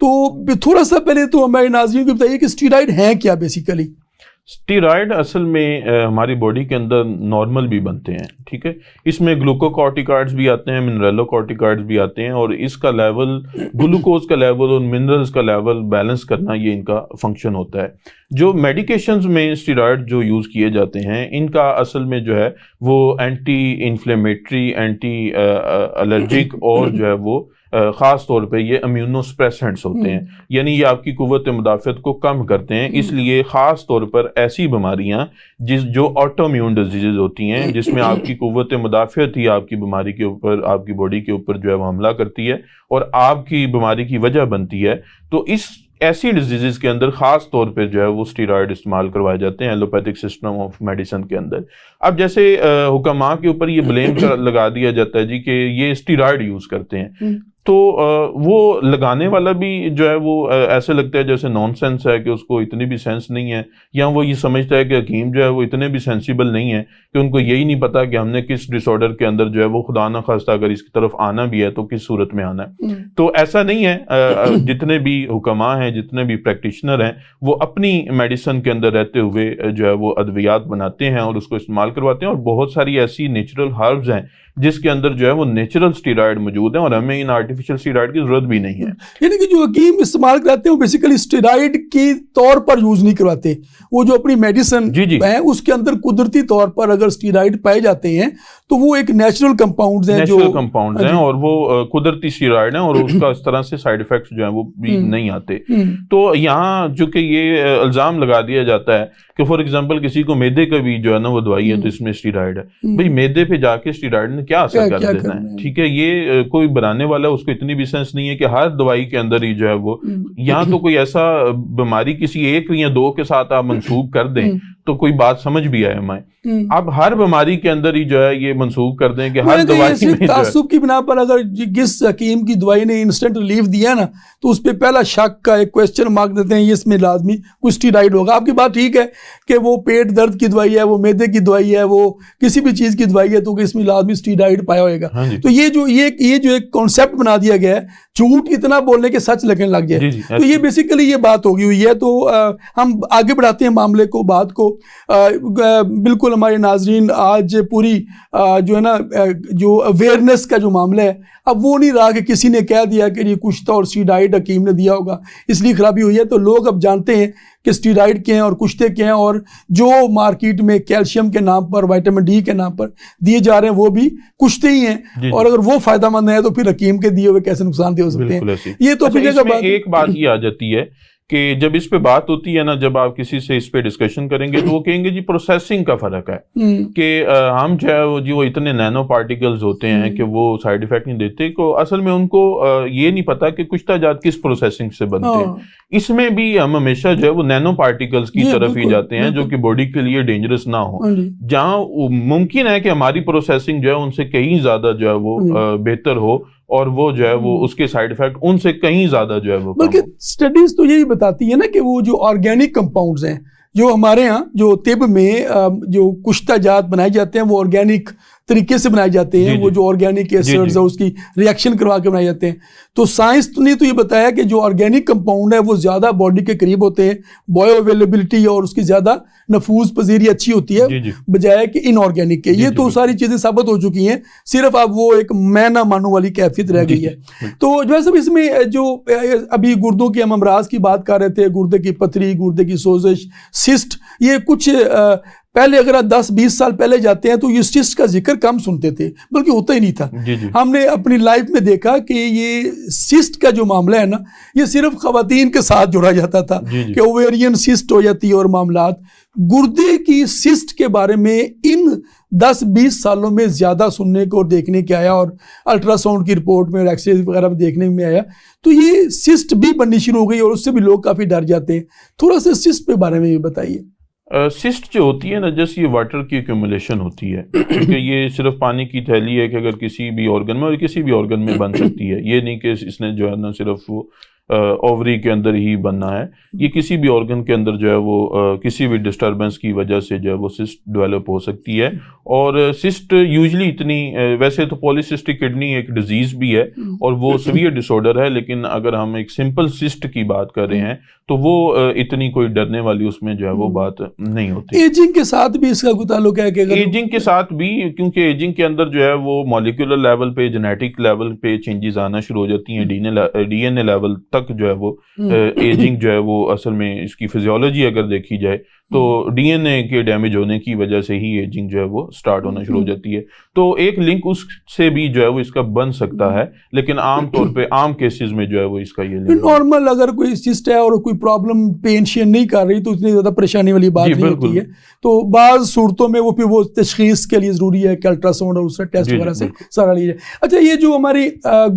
تو تھوڑا سا پہلے تو ہمارے ناظرین کو بتائیے کہ اسٹیرائڈ ہیں کیا بیسیکلی. اسٹیرائڈ اصل میں ہماری باڈی کے اندر نارمل بھی بنتے ہیں, ٹھیک ہے. اس میں گلوکوکارٹیکائڈز بھی آتے ہیں, منرلوکارٹیکائڈز بھی آتے ہیں, اور اس کا لیول گلوکوز کا لیول اور منرلز کا لیول بیلنس کرنا یہ ان کا فنکشن ہوتا ہے. جو میڈیکیشنز میں اسٹیرائڈ جو یوز کیے جاتے ہیں ان کا اصل میں جو ہے وہ اینٹی انفلیمیٹری, اینٹی الرجک اور جو ہے وہ خاص طور پہ یہ امیونو سپریسنٹس ہوتے ہیں, یعنی یہ آپ کی قوت مدافعت کو کم کرتے ہیں. اس لیے خاص طور پر ایسی بیماریاں جو آٹو امیون ڈیزیز ہوتی ہیں جس میں آپ کی قوت مدافعت ہی آپ کی بیماری کے اوپر, آپ کی باڈی کے اوپر جو ہے وہ حملہ کرتی ہے اور آپ کی بیماری کی وجہ بنتی ہے, تو اس ایسی ڈیزیز کے اندر خاص طور پہ جو ہے وہ اسٹیرائڈ استعمال کروائے جاتے ہیں ایلوپیتھک سسٹم آف میڈیسن کے اندر. اب جیسے حکماء کے اوپر یہ بلیم لگا دیا جاتا ہے جی کہ یہ اسٹیرائڈ یوز کرتے ہیں, تو وہ لگانے والا بھی جو ہے وہ ایسے لگتا ہے جیسے نان سینس ہے کہ اس کو اتنی بھی سینس نہیں ہے, یا وہ یہ سمجھتا ہے کہ حکیم جو ہے وہ اتنے بھی سینسیبل نہیں ہے کہ ان کو یہی نہیں پتا کہ ہم نے کس ڈس آرڈر کے اندر جو ہے وہ خدا نہ خواستہ اگر اس کی طرف آنا بھی ہے تو کس صورت میں آنا ہے. تو ایسا نہیں ہے, جتنے بھی حکماء ہیں, جتنے بھی پریکٹیشنر ہیں, وہ اپنی میڈیسن کے اندر رہتے ہوئے جو ہے وہ ادویات بناتے ہیں اور اس کو استعمال کرواتے ہیں, اور بہت ساری ایسی نیچرل ہربز ہیں جس کے اندر جو ہے وہ نیچرل اسٹیرائڈ موجود ہیں اور ہمیں ان آرٹیفیشل اسٹیرائڈ کی ضرورت بھی نہیں ہے. یعنی کہ جو حکیم استعمال کراتے ہیں وہ بیسیکلی اسٹیرائڈ کے طور پر یوز نہیں کرواتے, وہ جو اپنی میڈیسن ہے اس کے اندر قدرتی طور پر اگر اسٹیرائڈ پائے جاتے ہیں تو وہ ایک نیچرل کمپاؤنڈز ہیں, نیچرل کمپاؤنڈز ہیں اور وہ قدرتی اسٹیرائڈ ہیں, اور اس کا اس طرح سے سائیڈ ایفیکٹس جو ہیں وہ بھی نہیں آتے. تو یہاں جو کہ یہ الزام لگا دیا جاتا ہے کہ فار ایگزامپل کسی کو میدے کا بھی جو ہے نا وہ دوائی ہے تو اس میں اسٹیرائڈ ہے, بھئی میدے پہ جا کے اسٹیرائڈ نے کیا اثر کر دینا ہے, ٹھیک ہے. یہ کوئی بنانے والا اس کو اتنی بھی سینس نہیں ہے کہ ہر دوائی کے اندر ہی جو ہے وہ یہاں تو کوئی ایسا بیماری کسی ایک یا دو کے ساتھ آپ منسوب کر دیں تو کوئی بات سمجھ بھی آئے ہمیں. اب ہر بیماری کے اندر ہی جو ہے یہ منسوخ کر دیں کہ ہر دوائی میں تعصب کی بنا پر اگر جس حکیم کی دوائی نے انسٹنٹ ریلیف دیا نا تو اس پہ پہلا شک کا ایک کویسچن مارک دیتے ہیں, یہ اس میں لازمی کوئی اسٹیرائڈ ہوگا. آپ کی بات ٹھیک ہے کہ وہ پیٹ درد کی دوائی ہے, وہ میدے کی دوائی ہے, وہ کسی بھی چیز کی دوائی ہے تو اس میں لازمی اسٹیرائڈ پایا ہوئے گا. تو یہ جو ایک کانسیپٹ بنا دیا گیا ہے, جھوٹ اتنا بولنے کے سچ لگنے لگ جائے, تو یہ بیسیکلی یہ بات ہوگی ہوئی ہے. تو ہم آگے بڑھاتے ہیں معاملے کو, بات کو. بالکل ہمارے ناظرین آج پوری جو ہے نا جو اویئرنیس کا جو معاملہ ہے اب وہ نہیں رہا کہ کسی نے کہہ دیا کہ یہ کشتہ اور اسٹیرائڈ حکیم نے دیا ہوگا اس لیے خرابی ہوئی ہے. تو لوگ اب جانتے ہیں کہ اسٹیرائڈ کیا ہیں اور کشتے کیا ہیں, اور جو مارکیٹ میں کیلشیم کے نام پر, وائٹامن ڈی کے نام پر دیے جا رہے ہیں وہ بھی کشتے ہی ہیں, اور اگر وہ فائدہ مند ہیں تو پھر حکیم کے دیے ہوئے کیسے نقصان دہ ہو سکتے ہیں. یہ تو اپنی جگہ بات. ایک بات یہ آ جاتی ہے کہ جب اس پہ بات ہوتی ہے نا, جب آپ کسی سے اس پہ ڈسکشن کریں گے تو وہ کہیں گے جی پروسیسنگ کا فرق ہے کہ ہم جو ہے وہ اتنے نینو پارٹیکلز ہوتے ہیں کہ وہ سائیڈ ایفیکٹ نہیں دیتے. کو اصل میں ان کو یہ نہیں پتا کہ کشتہ جات کس پروسیسنگ سے بنتے ہیں. اس میں بھی ہم ہمیشہ جو ہے وہ نینو پارٹیکلز کی طرف ہی جاتے ہیں جو کہ باڈی کے لیے ڈینجرس نہ ہو, جہاں ممکن ہے کہ ہماری پروسیسنگ جو ہے ان سے کہیں زیادہ جو ہے وہ بہتر ہو اور وہ جو ہے وہ اس کے سائیڈ ایفیکٹ ان سے کہیں زیادہ جو ہے وہ. بلکہ سٹڈیز تو یہی بتاتی ہے نا کہ وہ جو آرگینک کمپاؤنڈز ہیں, جو ہمارے ہاں جو طب میں جو کشتہ جات بنائے جاتے ہیں وہ آرگینک طریقے سے بنائے جاتے ہیں, وہ جو آرگینک ایسڈز ہے اس کی ریاکشن کروا کے بنائے جاتے ہیں. تو سائنس نے تو یہ بتایا کہ جو آرگینک کمپاؤنڈ ہے وہ زیادہ باڈی کے قریب ہوتے ہیں, بایو اویلیبلٹی اور اس کی زیادہ نفوذ پذیری اچھی ہوتی ہے بجائے کہ ان آرگینک کے. یہ تو ساری چیزیں ثابت ہو چکی ہیں, صرف اب وہ ایک میں نہ مانو والی کیفیت رہ گئی ہے. تو ویسے اس میں جو ابھی گردوں کے ہم امراض کی بات کر رہے تھے, گردے کی پتھری, گردے کی سوزش, سسٹ, یہ کچھ پہلے اگر آپ 10-20 سال پہلے جاتے ہیں تو یہ سسٹ کا ذکر کم سنتے تھے, بلکہ ہوتا ہی نہیں تھا. ہم نے اپنی لائف میں دیکھا کہ یہ سسٹ کا جو معاملہ ہے نا, یہ صرف خواتین کے ساتھ جوڑا جاتا تھا کہ اویرین سسٹ ہو جاتی ہے اور معاملات. گردے کی سسٹ کے بارے میں ان 10-20 سالوں میں زیادہ سننے کو اور دیکھنے کے آیا, اور الٹرا ساؤنڈ کی رپورٹ میں اور ایکس رے وغیرہ میں دیکھنے میں آیا. تو یہ سسٹ بھی بننی شروع ہو گئی اور اس سے بھی لوگ کافی ڈر جاتے ہیں. تھوڑا سا سسٹ کے بارے میں یہ بتائیے. سسٹ جو ہوتی ہے نا, جیسے یہ واٹر کی ایکومولیشن ہوتی ہے, کیونکہ یہ صرف پانی کی تھیلی ہے کہ اگر کسی بھی آرگن میں اور کسی بھی آرگن میں بن سکتی ہے. یہ نہیں کہ اس نے جو ہے نا صرف وہ اووری کے اندر ہی بننا ہے, یہ کسی بھی آرگن کے اندر جو ہے وہ کسی بھی ڈسٹربنس کی وجہ سے جو ہے وہ سسٹ ڈیولپ ہو سکتی ہے. اور سسٹ یوزلی اتنی, ویسے تو پولیسسٹک کڈنی ایک ڈیزیز بھی ہے اور وہ سیویئر ڈس آرڈر ہے, لیکن اگر ہم ایک سمپل سسٹ کی بات کر رہے ہیں تو وہ اتنی کوئی ڈرنے والی اس میں جو ہے وہ بات نہیں ہوتی. ایجنگ کے ساتھ بھی اس کا کوئی تعلق ہے کہ ایجنگ کے ساتھ بھی, کیونکہ ایجنگ کے اندر جو ہے وہ مالیکولر لیول پہ, جینیٹک لیول پہ چینجز آنا شروع ہو جاتی ہیں. ڈی این اے لیول تک جو ہے وہ ایجنگ جو ہے وہ اصل میں اس کی فزیولوجی اگر دیکھی جائے تو ڈی این اے کے ڈیمیج ہونے کی وجہ سے ہی ایجنگ جو ہے وہ سٹارٹ ہونا شروع ہو جاتی ہے. تو ایک لنک اس سے بھی جو ہے وہ اس کا بن سکتا ہے, لیکن عام طور پہ عام کیسز میں جو ہے وہ اس کا یہ لنک نارمل اگر کوئی سسٹ ہے اور کوئی پرابلم پین شین نہیں کر رہی تو اتنی زیادہ پریشانی والی بات نہیں ہوتی ہے. تو بعض صورتوں میں وہ پھر وہ تشخیص کے لیے ضروری ہے کہ الٹرا ساؤنڈ اور اس ٹیسٹ وغیرہ سے سارا لیا جائے. اچھا, یہ جو ہماری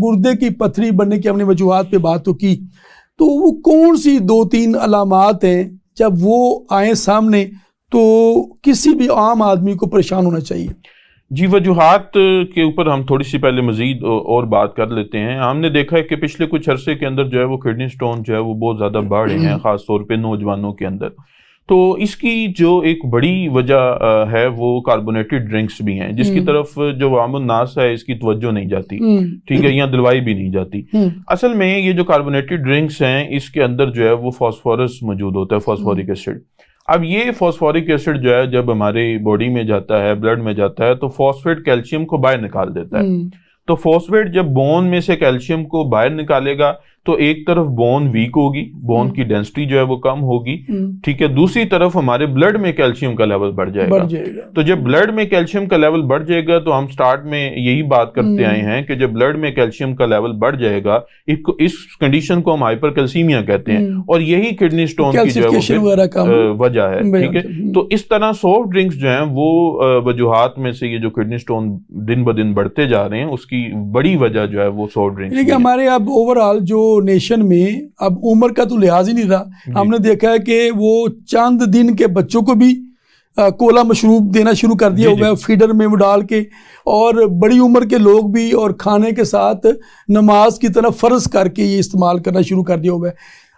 گردے کی پتھری بننے کی ہم نے وجوہات پہ بات تو کی, تو وہ کون سی 2-3 علامات ہیں جب وہ آئیں سامنے تو کسی بھی عام آدمی کو پریشان ہونا چاہیے؟ جی, وجوہات کے اوپر ہم تھوڑی سی پہلے مزید اور بات کر لیتے ہیں. ہم نے دیکھا ہے کہ پچھلے کچھ عرصے کے اندر جو ہے وہ کڈنی سٹون جو ہے وہ بہت زیادہ بڑھ رہے ہیں, خاص طور پہ نوجوانوں کے اندر. تو اس کی جو ایک بڑی وجہ ہے وہ کاربونیٹڈ ڈرنکس بھی ہیں, جس کی طرف جو عام الناس ہے اس کی توجہ نہیں جاتی, ٹھیک ہے, یا دلوائی بھی نہیں جاتی. اصل میں یہ جو کاربونیٹڈ ڈرنکس ہیں اس کے اندر جو ہے وہ فاسفورس موجود ہوتا ہے, فاسفورک ایسڈ. اب یہ فاسفورک ایسڈ جو ہے جب ہمارے باڈی میں جاتا ہے, بلڈ میں جاتا ہے, تو فاسفیٹ کیلشیم کو باہر نکال دیتا ہے. تو فاسفیٹ جب بون میں سے کیلشیم کو باہر نکالے گا تو ایک طرف بون ویک ہوگی, بون کی ڈینسٹی جو ہے وہ کم ہوگی, ٹھیک ہے, دوسری طرف ہمارے بلڈ میں کیلشیم کا لیول بڑھ جائے گا. تو جب بلڈ میں کیلشیم کا لیول بڑھ جائے گا تو ہم سٹارٹ میں یہی بات کرتے آئے ہیں کہ جب بلڈ میں کیلشیم کا لیول بڑھ جائے گا, اس کنڈیشن کو ہم ہائپر کیلسیمیا کہتے ہیں, اور یہی کڈنی سٹون کی جو ہے وہ وجہ ہے, ٹھیک ہے. تو اس طرح سافٹ ڈرنکس جو ہیں وہ وجوہات میں سے, یہ جو کڈنی سٹون دن بدن بڑھتے جا رہے ہیں اس کی بڑی وجہ جو ہے وہ سافٹ ڈرنکس. ہمارے اب اوور آل جو نیشن میں اب عمر کا تو لحاظ ہی نہیں رہا. ہم نے دیکھا ہے کہ وہ چند دن کے بچوں کو بھی کولا مشروب دینا شروع کر دیا ہوا ہے, فیڈر میں وہ ڈال کے, اور بڑی عمر کے لوگ بھی اور کھانے کے ساتھ نماز کی طرح فرض کر کے یہ استعمال کرنا شروع کر دیا ہوا ہے.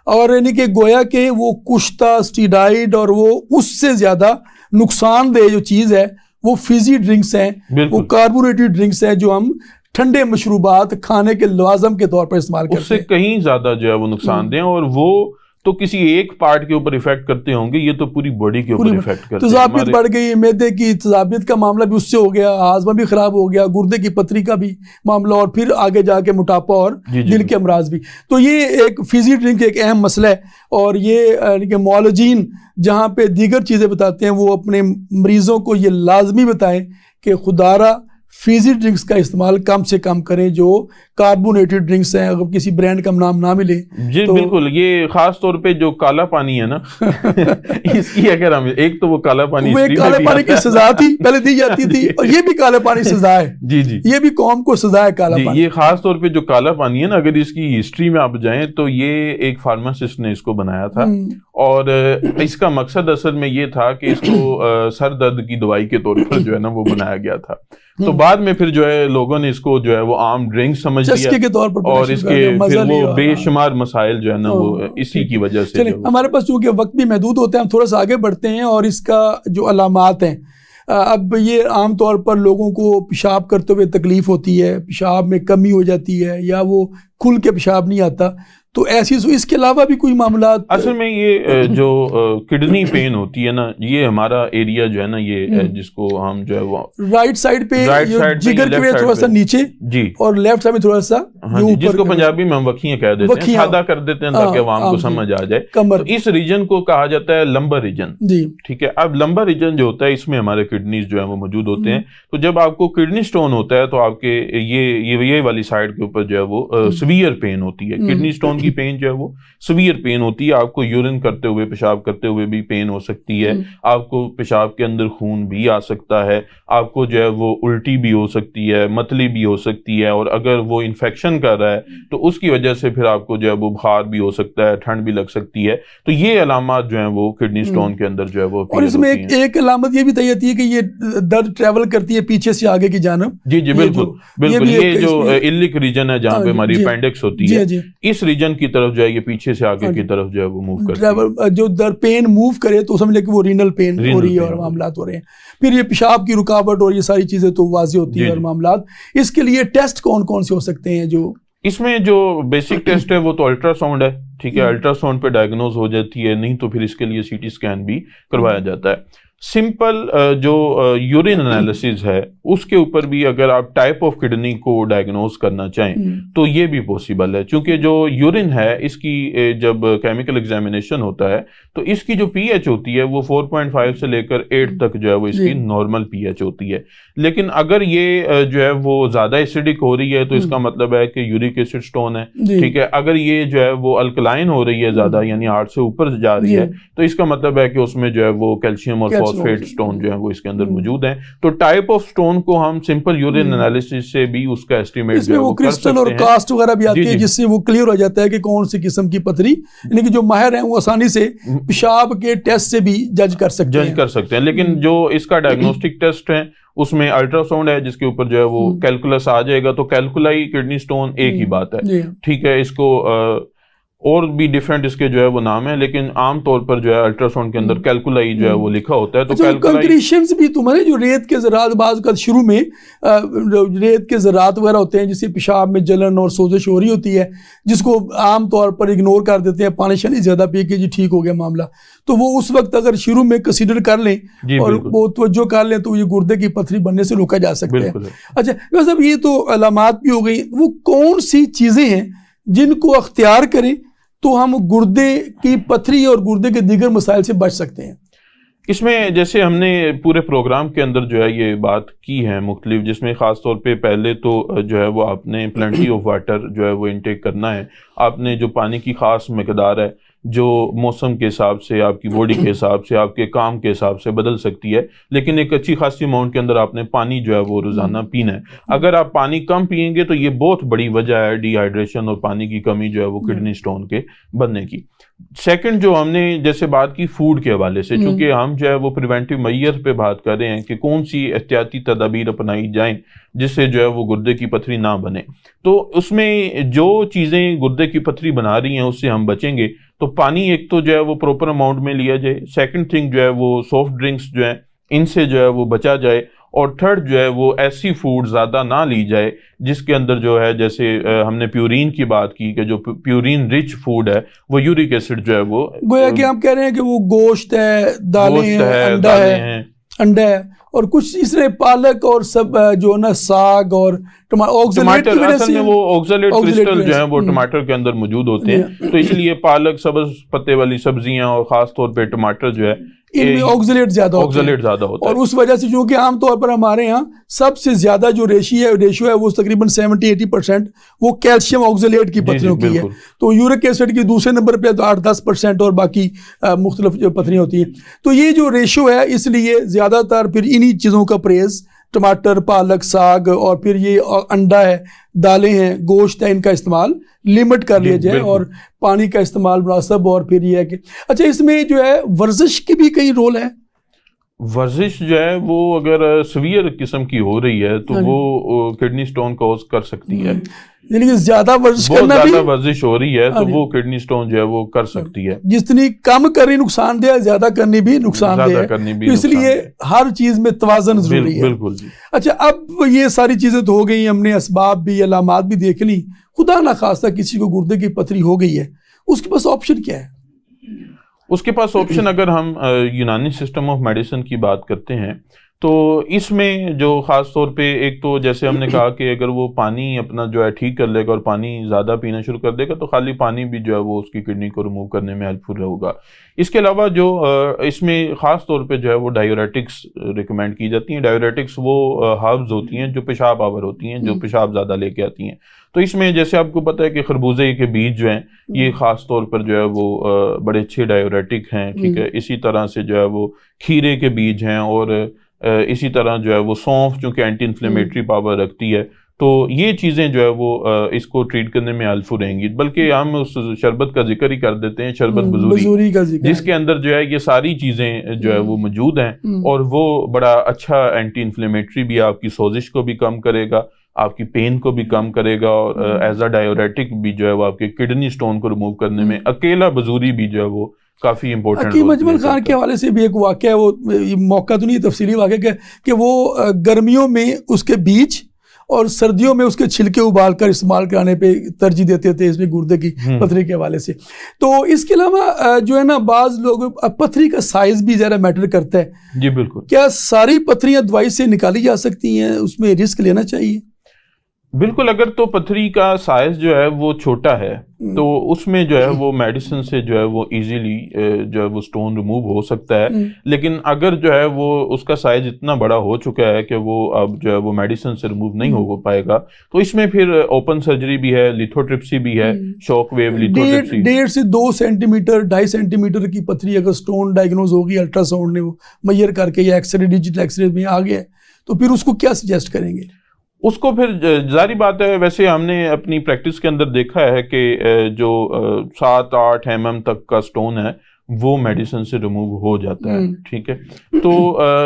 اور یعنی کہ گویا کہ وہ کشتہ اسٹیرائڈ اور وہ اس سے زیادہ نقصان دہ جو چیز ہے وہ فیزی ڈرنکس ہیں, وہ کاربونیٹڈ ڈرنکس ہیں جو ہم ٹھنڈے مشروبات کھانے کے لوازم کے طور پر استعمال کرتے ہیں. اس سے کہیں زیادہ جو ہے وہ نقصان دیں, اور وہ تو کسی ایک پارٹ کے اوپر ایفیکٹ کرتے ہوں گے, یہ تو پوری باڈی کے اوپر ایفیکٹ کرتے ہیں. تذابیت بڑھ گئی, معدے کی تذابیت کا معاملہ بھی اس سے ہو گیا, ہاضمہ بھی خراب ہو گیا, گردے کی پتھری کا بھی معاملہ, اور پھر آگے جا کے موٹاپا اور دل کے امراض بھی. تو یہ ایک فیزی ڈرنک ایک اہم مسئلہ ہے, اور یہ معالجین جہاں پہ دیگر چیزیں بتاتے ہیں وہ اپنے مریضوں کو یہ لازمی بتائیں کہ خدارہ فیزی ڈرنکس کا استعمال کم سے کم کریں جو کاربونیٹڈ ڈرنکس ہیں, اگر کسی برانڈ کا نام نہ ملے. جی بالکل, یہ خاص طور پہ جو کالا پانی ہے نا اس کی اگر ہم ایک تو وہ کالا پانی کی سزا تھی پہلے دی جاتی تھی, اور یہ بھی کالا پانی سزا ہے. جی جی, یہ بھی قوم کو سزا ہے کالا پانی. یہ خاص طور پہ جو کالا پانی ہے نا, اگر اس کی ہسٹری میں آپ جائیں تو یہ ایک فارماسسٹ نے اس کو بنایا تھا, اور اس کا مقصد اصل میں یہ تھا کہ اس کو سر درد کی دوائی کے طور پر جو ہے نا وہ بنایا گیا تھا. تو بعد میں پھر جو ہے لوگوں نے اس کو جو ہے وہ عام ڈرنک سمجھ لیا اور اس کے پھر وہ بے شمار مسائل جو ہے نا وہ اسی کی وجہ سے. ہمارے پاس چونکہ وقت بھی محدود ہوتا ہے ہم تھوڑا سا آگے بڑھتے ہیں. اور اس کا جو علامات ہیں, اب یہ عام طور پر لوگوں کو پیشاب کرتے ہوئے تکلیف ہوتی ہے, پیشاب میں کمی ہو جاتی ہے یا وہ کھل کے پیشاب نہیں آتا, تو ایسی اس کے علاوہ بھی کوئی معاملات؟ اصل میں یہ جو کڈنی پین ہوتی ہے نا, یہ ہمارا ایریا جو ہے نا یہ جس کو ہم جو ہے وہ رائٹ سائڈ پہ جگر کے وجہ تھوڑا سا نیچے جی, اور لیفٹ سائڈ میں تھوڑا سا جس کو پنجابی میں ہم وکھیاں کہہ دیتے ہیں, سادہ کر دیتے ہیں تاکہ عوام کو سمجھ آ جائے. تو اس ریجن کو کہا جاتا ہے لمبر ریجن. ٹھیک ہے, اب لمبر ریجن جو ہوتا ہے اس میں ہمارے کڈنیز جو ہے وہ موجود ہوتے ہیں. تو جب آپ کو کڈنی سٹون ہوتا ہے تو آپ کے یہ والی سائڈ کے اوپر جو ہے وہ سیویئر پین ہوتی ہے. کڈنی سٹون کی پین جو ہے وہ سیویئر پین ہوتی ہے. آپ کو یورین کرتے ہوئے, پیشاب کرتے ہوئے بھی پین ہو سکتی ہے, آپ کو پیشاب کے اندر خون بھی آ سکتا ہے, آپ کو جو ہے وہ الٹی بھی ہو سکتی ہے, متلی بھی ہو سکتی ہے, اور اگر وہ انفیکشن کر رہا ہے تو اس کی وجہ سے پھر آپ کو جو ہے وہ بخار بھی ہو سکتا ہے, ٹھنڈ بھی لگ سکتی ہے. تو یہ علامات جو ہیں وہ کڈنی سٹون کے اندر جو ہے وہ, اور اس میں ایک علامت یہ بھی طے ہوتی ہے کہ یہ درد ٹریول کرتی ہے پیچھے سے آگے کی جانب. جی جی بالکل بالکل, یہ جو ایلک ریجن ہے جہاں پہ ہماری اپینڈکس ہوتی ہے, اس ریجن کی طرف جو ہے یہ پیچھے سے آگے کی طرف جو ہے وہ موو کرتی ہے. جو در پین موو کرے تو سمجھ لے کہ وہ رینل پین ہو رہی ہے اور معاملات ہو رہے ہیں. پھر یہ پیشاب کی رکاوٹ اور یہ ساری چیزیں تو واضح ہوتی ہیں اور معاملات. اس کے لیے ٹیسٹ کون کون سے ہو سکتے ہیں؟ جو اس میں جو بیسک ٹیسٹ ہے وہ تو الٹرا ساؤنڈ ہے. ٹھیک ہے, الٹرا ساؤنڈ پہ ڈائگنوز ہو جاتی ہے, نہیں تو پھر اس کے لیے سی ٹی اسکین بھی کروایا جاتا ہے. سمپل جو یورین انالیسز ہے اس کے اوپر بھی اگر آپ ٹائپ آف کڈنی کو ڈائگنوز کرنا چاہیں تو یہ بھی پوسیبل ہے, چونکہ جو یورین ہے اس کی جب کیمیکل ایگزامینیشن ہوتا ہے تو اس کی جو پی ایچ ہوتی ہے وہ 4.5 سے لے کر 8 تک جو ہے وہ اس کی نارمل پی ایچ ہوتی ہے. لیکن اگر یہ جو ہے وہ زیادہ ایسیڈک ہو رہی ہے تو اس کا مطلب ہے کہ یورک ایسڈ سٹون ہے. ٹھیک ہے, اگر یہ جو ہے وہ الکلائن ہو رہی ہے زیادہ, یعنی 8 سے اوپر جا رہی ہے, تو اس کا مطلب ہے کہ اس میں جو ہے وہ کیلشیم اور فاسفیٹ سٹون جو ہے وہ اس کے اندر موجود ہیں. تو ٹائپ آف سٹون کو ہم سمپل یورین انالیسس سے بھی اس کا ایسٹیمیٹ جو ہے وہ کر سکتے ہیں. کرسٹل اور کاسٹ وغیرہ بھی آتی ہے جس سے وہ کلیئر ہو جاتا ہے کہ کون سی قسم کی پتھری, یعنی کہ جو ماہر ہیں وہ آسانی سے پیشاب کے ٹیسٹ سے بھی جج کر سکتے ہیں. لیکن جو اس کا ڈائگنوسٹک ٹیسٹ ہے اس میں الٹرا ساؤنڈ ہے جس کے اوپر جو ہے وہ کیلکولس آ جائے گا. تو کیلکولائی کڈنی سٹون ایک ہی بات ہے. ٹھیک ہے, اس کو اور بھی ڈیفرنٹ اس کے جو ہے وہ نام ہے, لیکن عام طور پر جو ہے الٹرا ساؤنڈ کے اندر کیلکولائی جو ہے وہ لکھا ہوتا ہے. تو کیلکولیشنز بھی تمہارے جو ریت کے ذرات بعض کا شروع میں ریت کے ذرات وغیرہ ہوتے ہیں جس سے پیشاب میں جلن اور سوزش ہو رہی ہوتی ہے, جس کو عام طور پر اگنور کر دیتے ہیں, پانی شانی زیادہ پی کے جی ٹھیک ہو گیا معاملہ. تو وہ اس وقت اگر شروع میں کنسیڈر کر لیں اور وہ توجہ کر لیں تو یہ گردے کی پتھری بننے سے روکا جا سکتا ہے. اچھا ویسے یہ تو علامات بھی ہو گئی, وہ کون سی چیزیں ہیں جن کو اختیار کریں تو ہم گردے کی پتھری اور گردے کے دیگر مسائل سے بچ سکتے ہیں؟ اس میں جیسے ہم نے پورے پروگرام کے اندر جو ہے یہ بات کی ہے مختلف, جس میں خاص طور پہ پہلے تو جو ہے وہ آپ نے پلینٹی آف واٹر جو ہے وہ انٹیک کرنا ہے. آپ نے جو پانی کی خاص مقدار ہے جو موسم کے حساب سے, آپ کی باڈی کے حساب سے, آپ کے کام کے حساب سے بدل سکتی ہے, لیکن ایک اچھی خاصی اماؤنٹ کے اندر آپ نے پانی جو ہے وہ روزانہ پینا ہے. اگر آپ پانی کم پئیں گے تو یہ بہت بڑی وجہ ہے ڈی ہائیڈریشن اور پانی کی کمی جو ہے وہ کڈنی سٹون کے بننے کی. سیکنڈ جو ہم نے جیسے بات کی فوڈ کے حوالے سے, چونکہ ہم جو ہے وہ پریونٹیو میئر پہ بات کر رہے ہیں کہ کون سی احتیاطی تدابیر اپنائی جائیں جس سے جو ہے وہ گردے کی پتھری نہ بنے. تو اس میں جو چیزیں گردے کی پتھری بنا رہی ہیں اس سے ہم بچیں گے تو پانی ایک تو جو ہے وہ پراپر اماؤنٹ میں لیا جائے, سیکنڈ تھنگ جو ہے وہ سافٹ ڈرنکس جو ہیں ان سے جو ہے وہ بچا جائے, اور تھرڈ جو ہے وہ ایسی فوڈ زیادہ نہ لی جائے جس کے اندر جو ہے جیسے ہم نے پیورین کی بات کی کہ جو پیورین رچ فوڈ ہے وہ یورک ایسڈ جو ہے وہ گویا کہ ہم کہہ رہے ہیں کہ وہ گوشت ہے, دالیں ہیں, انڈا ہے اور کچھ اس طرح پالک اور سب جو نا ساگ اور ٹماٹر, اصل میں وہ آکزالیٹ کرسٹل جو ہیں وہ ٹماٹر کے اندر موجود ہوتے ہیں. تو اس لیے پالک, سبز پتے والی سبزیاں اور خاص طور پہ ٹماٹر جو ہے ان میں آکزالیٹ زیادہ ہوتا ہے, اور اس وجہ سے جو کہ عام طور پر ہمارے ہاں سب سے زیادہ جو ریشو ہے وہ تقریباً 70-80% وہ کیلشیم آکزالیٹ کی پتھریوں کی ہے. تو یورک ایسڈ کی دوسرے نمبر پہ تو 8-10% اور باقی مختلف جو پتھریاں ہوتی ہیں. تو یہ جو ریشو ہے اس لیے زیادہ تر پھر انہی چیزوں کا پرہیز ٹماٹر، پالک، ساگ اور پھر یہ انڈا ہے، دالیں ہیں، گوشت ہے، ان کا استعمال لمٹ کر لیا جائے اور پانی کا استعمال مناسب. اور پھر یہ ہے کہ اچھا اس میں جو ہے ورزش کی بھی کئی رول ہے. ورزش جو ہے وہ اگر سویئر قسم کی ہو رہی ہے تو وہ کڈنی سٹون کوز کر سکتی ہے. یعنی کہ زیادہ ورزش بہت کرنا بھی، زیادہ ورزش ہو رہی ہے تو وہ کڈنی سٹون جو ہے وہ کر سکتی ہے. جتنی کم کرنی نقصان دہ ہے، زیادہ کرنی بھی نقصان دہ ہے. تو اس لیے ہر چیز میں توازن ضروری ہے. بالکل جی. اچھا اب یہ ساری چیزیں تو ہو گئی، ہم نے اسباب بھی، علامات بھی دیکھ لی. خدا نخواستہ کسی کو گردے کی پتھری ہو گئی ہے، اس کے پاس آپشن کیا ہے؟ اس کے پاس آپشن، اگر ہم یونانی سسٹم آف میڈیسن کی بات کرتے ہیں تو اس میں جو خاص طور پہ ایک تو جیسے ہم نے کہا کہ اگر وہ پانی اپنا جو ہے ٹھیک کر لے گا اور پانی زیادہ پینا شروع کر دے گا تو خالی پانی بھی جو ہے وہ اس کی کڈنی کو ریموو کرنے میں ہیلپ فل ہوگا. اس کے علاوہ جو اس میں خاص طور پہ جو ہے وہ ڈائیوریٹکس ریکمینڈ کی جاتی ہیں. ڈائیوریٹکس وہ ہربز ہوتی ہیں جو پیشاب آور ہوتی ہیں، جو پیشاب زیادہ لے کے آتی ہیں. تو اس میں جیسے آپ کو پتہ ہے کہ خربوزے کے بیج جو ہیں یہ خاص طور پر جو ہے وہ بڑے اچھے ڈائیوریٹک ہیں. ٹھیک ہے. اسی طرح سے جو ہے وہ کھیرے کے بیج ہیں، اور اسی طرح جو ہے وہ سونف چونکہ اینٹی انفلیمیٹری پاور رکھتی ہے. تو یہ چیزیں جو ہے وہ اس کو ٹریٹ کرنے میں ہیلپ فل رہیں گی. بلکہ ہم اس شربت کا ذکر ہی کر دیتے ہیں، شربت بزوری کا ذکر، جس کے اندر جو ہے یہ ساری چیزیں جو ہے وہ موجود ہیں، اور وہ بڑا اچھا اینٹی انفلیمیٹری بھی، آپ کی سوزش کو بھی کم کرے گا، آپ کی پین کو بھی کم کرے گا، اور ایز اے ڈائیوریٹک بھی جو ہے وہ آپ کے کڈنی سٹون کو ریموو کرنے میں اکیلا بزوری بھی جو ہے وہ کافی امپورٹنٹ. حکیم اجمل خان کے حوالے سے بھی ایک واقعہ ہے، وہ موقع تو نہیں تفصیلی واقعہ کہ وہ گرمیوں میں اس کے بیج اور سردیوں میں اس کے چھلکے ابال کر استعمال کرانے پہ ترجیح دیتے تھے، اس میں گردے کی پتھری کے حوالے سے. تو اس کے علاوہ جو ہے نا بعض لوگ پتھری کا سائز بھی زیادہ میٹر کرتا ہے. جی بالکل. کیا ساری پتھریاں دوائی سے نکالی جا سکتی ہیں؟ اس میں رسک لینا چاہیے؟ بالکل. اگر تو پتھری کا سائز جو ہے وہ چھوٹا ہے تو اس میں جو ہے وہ میڈیسن سے جو ہے وہ ایزیلی جو ہے وہ سٹون ریموو ہو سکتا ہے. لیکن اگر جو ہے وہ اس کا سائز اتنا بڑا ہو چکا ہے کہ وہ اب جو ہے وہ میڈیسن سے ریموو نہیں ہو پائے گا تو اس میں پھر اوپن سرجری بھی ہے، لیتھوٹرپسی بھی ہے، شوک ویو لیتھوٹرپسی. 1.5 سے 2 سینٹی میٹر 2.5 سینٹی میٹر کی پتھری اگر سٹون ڈائگنوز ہوگی الٹرا ساؤنڈ نے وہ میئر کر کے یا X ray, digital X ray میں آ گیا تو پھر اس کو کیا سجیسٹ کریں گے؟ اس کو پھر ظاہری بات ہے، ویسے ہم نے اپنی پریکٹس کے اندر دیکھا ہے کہ جو 7-8 mm تک کا سٹون ہے وہ میڈیسن سے ریموو ہو جاتا ہے. ٹھیک ہے. تو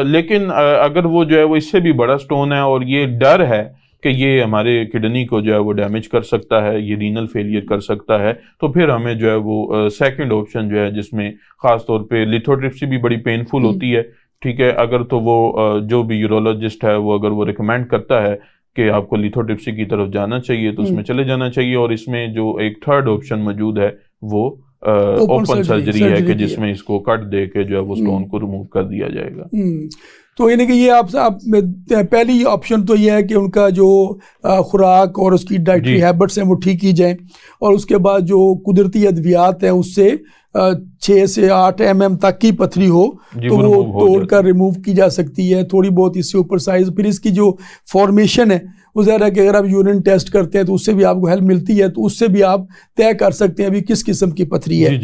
لیکن اگر وہ جو ہے وہ اس سے بھی بڑا سٹون ہے اور یہ ڈر ہے کہ یہ ہمارے کڈنی کو جو ہے وہ ڈیمیج کر سکتا ہے، یہ رینل فیلئر کر سکتا ہے، تو پھر ہمیں جو ہے وہ سیکنڈ آپشن جو ہے جس میں خاص طور پہ لیتھوٹرپسی بھی بڑی پینفل ہوتی ہے. ٹھیک ہے. اگر تو وہ جو بھی یورولوجسٹ ہے وہ اگر وہ ریکمینڈ کرتا ہے کہ آپ کو لیتھوٹرپسی کی طرف جانا چاہیے تو اس میں چلے جانا چاہیے. اور اس میں جو ایک تھرڈ آپشن موجود ہے وہ اوپن سرجری ہے کہ جس میں اس کو کٹ دے کے جو ہے وہ سٹون کو ریموو کر دیا جائے گا. تو یعنی کہ یہ آپ پہلی آپشن تو یہ ہے کہ ان کا جو خوراک اور اس کی ڈائٹری ہیبٹس ہیں وہ ٹھیک کی جائیں، اور اس کے بعد جو قدرتی ادویات ہیں اس سے 6 سے 8 mm تک کی پتھری ہو تو وہ توڑ کر ریموو کی جا سکتی ہے. تھوڑی بہت اس سے اوپر سائز، پھر اس کی جو فارمیشن ہے وہ ظاہر ہے کہ اگر آپ یورین ٹیسٹ کرتے ہیں تو اس سے بھی آپ کو ہیلپ ملتی ہے، تو اس سے بھی آپ طے کر سکتے ہیں ابھی کس قسم کی پتھری ہے.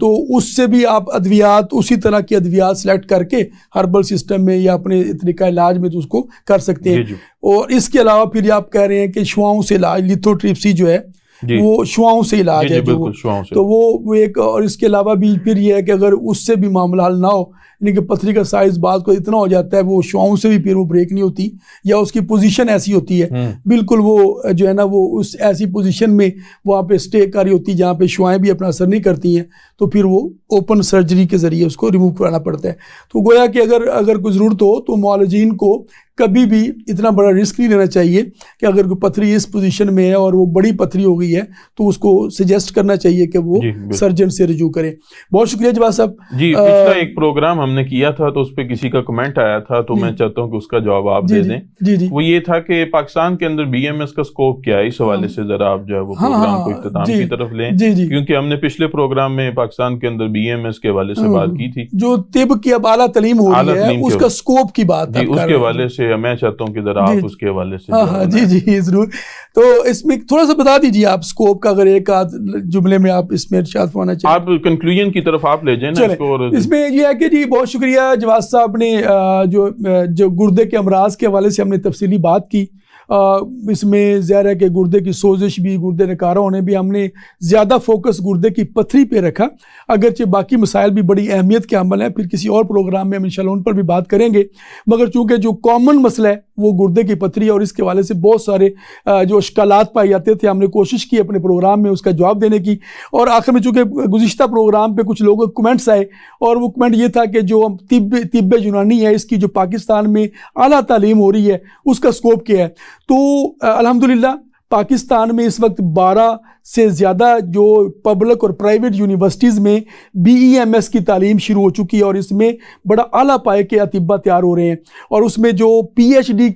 تو اس سے بھی آپ ادویات، اسی طرح کی ادویات سلیکٹ کر کے ہربل سسٹم میں یا اپنے طریقہ علاج میں تو اس کو کر سکتے ہیں. اور اس کے علاوہ پھر آپ کہہ رہے ہیں کہ شعاؤں سے علاج، لیتھوٹرپسی جو ہے وہ شعاؤں سے علاج ہے تو وہ ایک. اور اس کے علاوہ بھی پھر یہ ہے کہ اگر اس سے بھی معاملہ حل نہ ہو، یعنی کہ پتھری کا سائز بعض کو اتنا ہو جاتا ہے وہ شعاؤں سے بھی پھر وہ بریک نہیں ہوتی، یا اس کی پوزیشن ایسی ہوتی ہے بالکل وہ جو ہے نا وہ اس ایسی پوزیشن میں وہاں پہ اسٹے کر رہی ہوتی ہے جہاں پہ شعائیں بھی اپنا اثر نہیں کرتی ہیں، تو پھر وہ اوپن سرجری کے ذریعے اس کو ریموو کرانا پڑتا ہے. تو گویا کہ اگر کوئی ضرورت ہو تو معالجین کو کبھی بھی اتنا بڑا رسک نہیں لینا چاہیے کہ اگر کوئی پتھری اس پوزیشن میں ہے اور وہ بڑی پتھری ہو گئی ہے تو اس کو سجیسٹ کرنا چاہیے کہ وہ سرجن سے رجوع کریں. بہت شکریہ جواد صاحب. جی پچھلا ایک پروگرام ہم نے کیا تھا تو اس پہ کسی کا کمنٹ آیا تھا تو میں چاہتا ہوں کہ اس کا جواب آپ دے دیں. وہ یہ تھا کہ پاکستان کے اندر بی ایم ایس کا سکوپ کیا ہے، اس حوالے سے ذرا آپ جو ہے وہ پروگرام کو اختتام کی طرف لیں، کیونکہ ہم نے پچھلے پروگرام میں پاکستان کے اندر بی ایم ایس کے حوالے سے بات کی تھی، جو طب کی اب اعلیٰ تعلیم ہو رہی ہے اس کا سکوپ کی بات ہے. اس کے حوالے سے میں چاہتا ہوں کہ ذرا آپ اس کے حوالے سے. ہاں جی ضرور. تو اس میں تھوڑا سا بتا دیجیے آپ سکوپ کا، اگر ایک آدھ جملے میں آپ اس میں ارشاد فرمانا چاہیں. آپ کنکلوژن کی طرف آپ لے جائیں نا اس کو. اس میں یہ ہے کہ جی بہت شکریہ جواد صاحب نے جو گردے کے امراض کے حوالے سے ہم نے تفصیلی بات کی. اس میں ظاہر ہے کہ گردے کی سوزش بھی، گردے نکارہ ہونے بھی، ہم نے زیادہ فوکس گردے کی پتھری پہ رکھا، اگرچہ باقی مسائل بھی بڑی اہمیت کے حامل ہیں، پھر کسی اور پروگرام میں ہم انشاءاللہ ان پر بھی بات کریں گے. مگر چونکہ جو کامن مسئلہ ہے وہ گردے کی پتھری ہے، اور اس کے حوالے سے بہت سارے جو اشکالات پائے جاتے تھے، ہم نے کوشش کی اپنے پروگرام میں اس کا جواب دینے کی. اور آخر میں چونکہ گزشتہ پروگرام پہ کچھ لوگوں کے کمنٹس آئے، اور وہ کمنٹ یہ تھا کہ جو طب یونانی ہے، اس کی جو پاکستان میں اعلیٰ تعلیم ہو رہی ہے اس کا سکوپ کیا ہے. تو الحمدللہ پاکستان میں اس وقت 12 سے زیادہ جو پبلک اور پرائیویٹ یونیورسٹیز میں BEMS کی تعلیم شروع ہو چکی ہے، اور اس میں بڑا اعلیٰ پائے کے اطباء تیار ہو رہے ہیں، اور اس میں جو PhD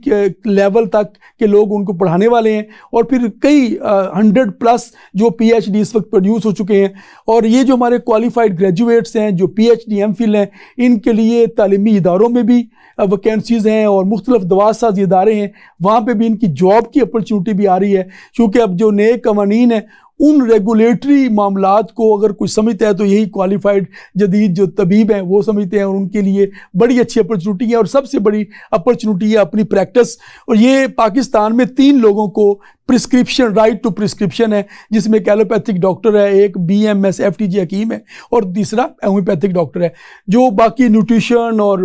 لیول تک کے لوگ ان کو پڑھانے والے ہیں، اور پھر کئی 100+ جو PhD اس وقت پروڈیوس ہو چکے ہیں. اور یہ جو ہمارے کوالیفائڈ گریجویٹس ہیں جو PhD MPhil ہیں، ان کے لیے تعلیمی اداروں میں بھی ویکینسیز ہیں، اور مختلف دوا سازی ادارے ہیں، وہاں پہ بھی ان کی جاب کی اپرچونٹی بھی آ رہی ہے. کیونکہ اب جو نئے قوانین ہیں ان ریگولیٹری معاملات کو اگر کوئی سمجھتا ہے تو یہی کوالیفائڈ جدید جو طبیب ہیں وہ سمجھتے ہیں، اور ان کے لیے بڑی اچھی اپرچونٹی ہے، اور سب سے بڑی اپرچونٹی ہے اپنی پریکٹس. اور یہ پاکستان میں 3 لوگوں کو پرسکرپشن، رائٹ ٹو پرسکرپشن ہے، جس میں ایک ایلوپیتھک ڈاکٹر ہے، ایک BMS FTG حکیم ہے، اور تیسرا ہومیوپیتھک ڈاکٹر ہے. جو باقی نیوٹریشن اور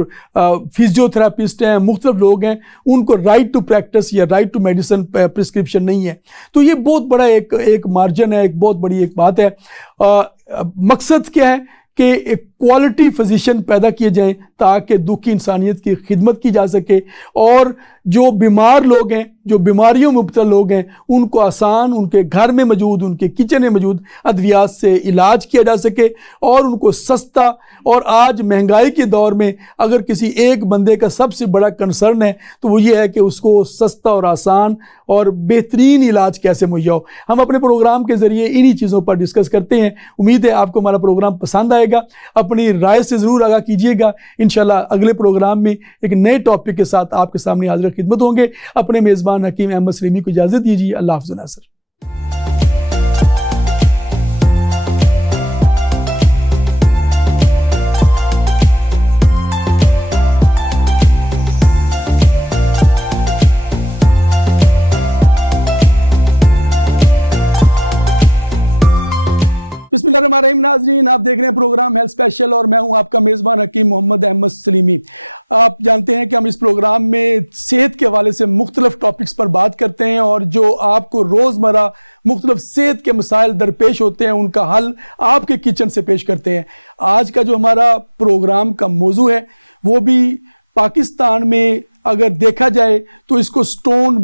فزیو تھراپسٹ ہیں، مختلف لوگ ہیں، ان کو رائٹ ٹو پریکٹس یا رائٹ ٹو میڈیسن پرسکرپشن نہیں ہے. تو یہ بہت بڑا ایک مارجن ہے، ایک بہت بڑی ایک بات ہے. مقصد کیا ہے کہ ایک کوالٹی فزیشین پیدا کیے جائیں تاکہ دکھی انسانیت کی خدمت کی جا سکے، اور جو بیمار لوگ ہیں، جو بیماریوں میں مبتلا لوگ ہیں، ان کو آسان، ان کے گھر میں موجود، ان کے کچن میں موجود ادویات سے علاج کیا جا سکے، اور ان کو سستا. اور آج مہنگائی کے دور میں اگر کسی ایک بندے کا سب سے بڑا کنسرن ہے تو وہ یہ ہے کہ اس کو سستا اور آسان اور بہترین علاج کیسے مہیا ہو. ہم اپنے پروگرام کے ذریعے انہی چیزوں پر ڈسکس کرتے ہیں. امید ہے آپ کو ہمارا پروگرام پسند آئے گا. اپنی رائے سے ضرور آگاہ کیجیے گا. انشاءاللہ اگلے پروگرام میں ایک نئے ٹاپک کے ساتھ آپ کے سامنے حاضر خدمت ہوں گے. اپنے میزبان حکیم احمد سلیمی کو اجازت دیجیے. اللہ حافظ ناصر. بسم اللہ الرحمن الرحیم. ناظرین، آپ دیکھ رہے ہیں پروگرام ہیلتھ اسپیشل، اور میں ہوں آپ کا میزبان حکیم محمد احمد سلیمی. آپ جانتے ہیں کہ ہم اس پروگرام میں صحت کے حوالے سے مختلف ٹاپکس پر بات کرتے ہیں، اور جو آپ کو روزمرہ مختلف صحت کے مسائل درپیش ہوتے ہیں ان کا حل آپ کے کچن سے پیش کرتے ہیں. آج کا جو ہمارا پروگرام کا موضوع ہے وہ بھی پاکستان میں اگر دیکھا جائے تو اس کو سٹون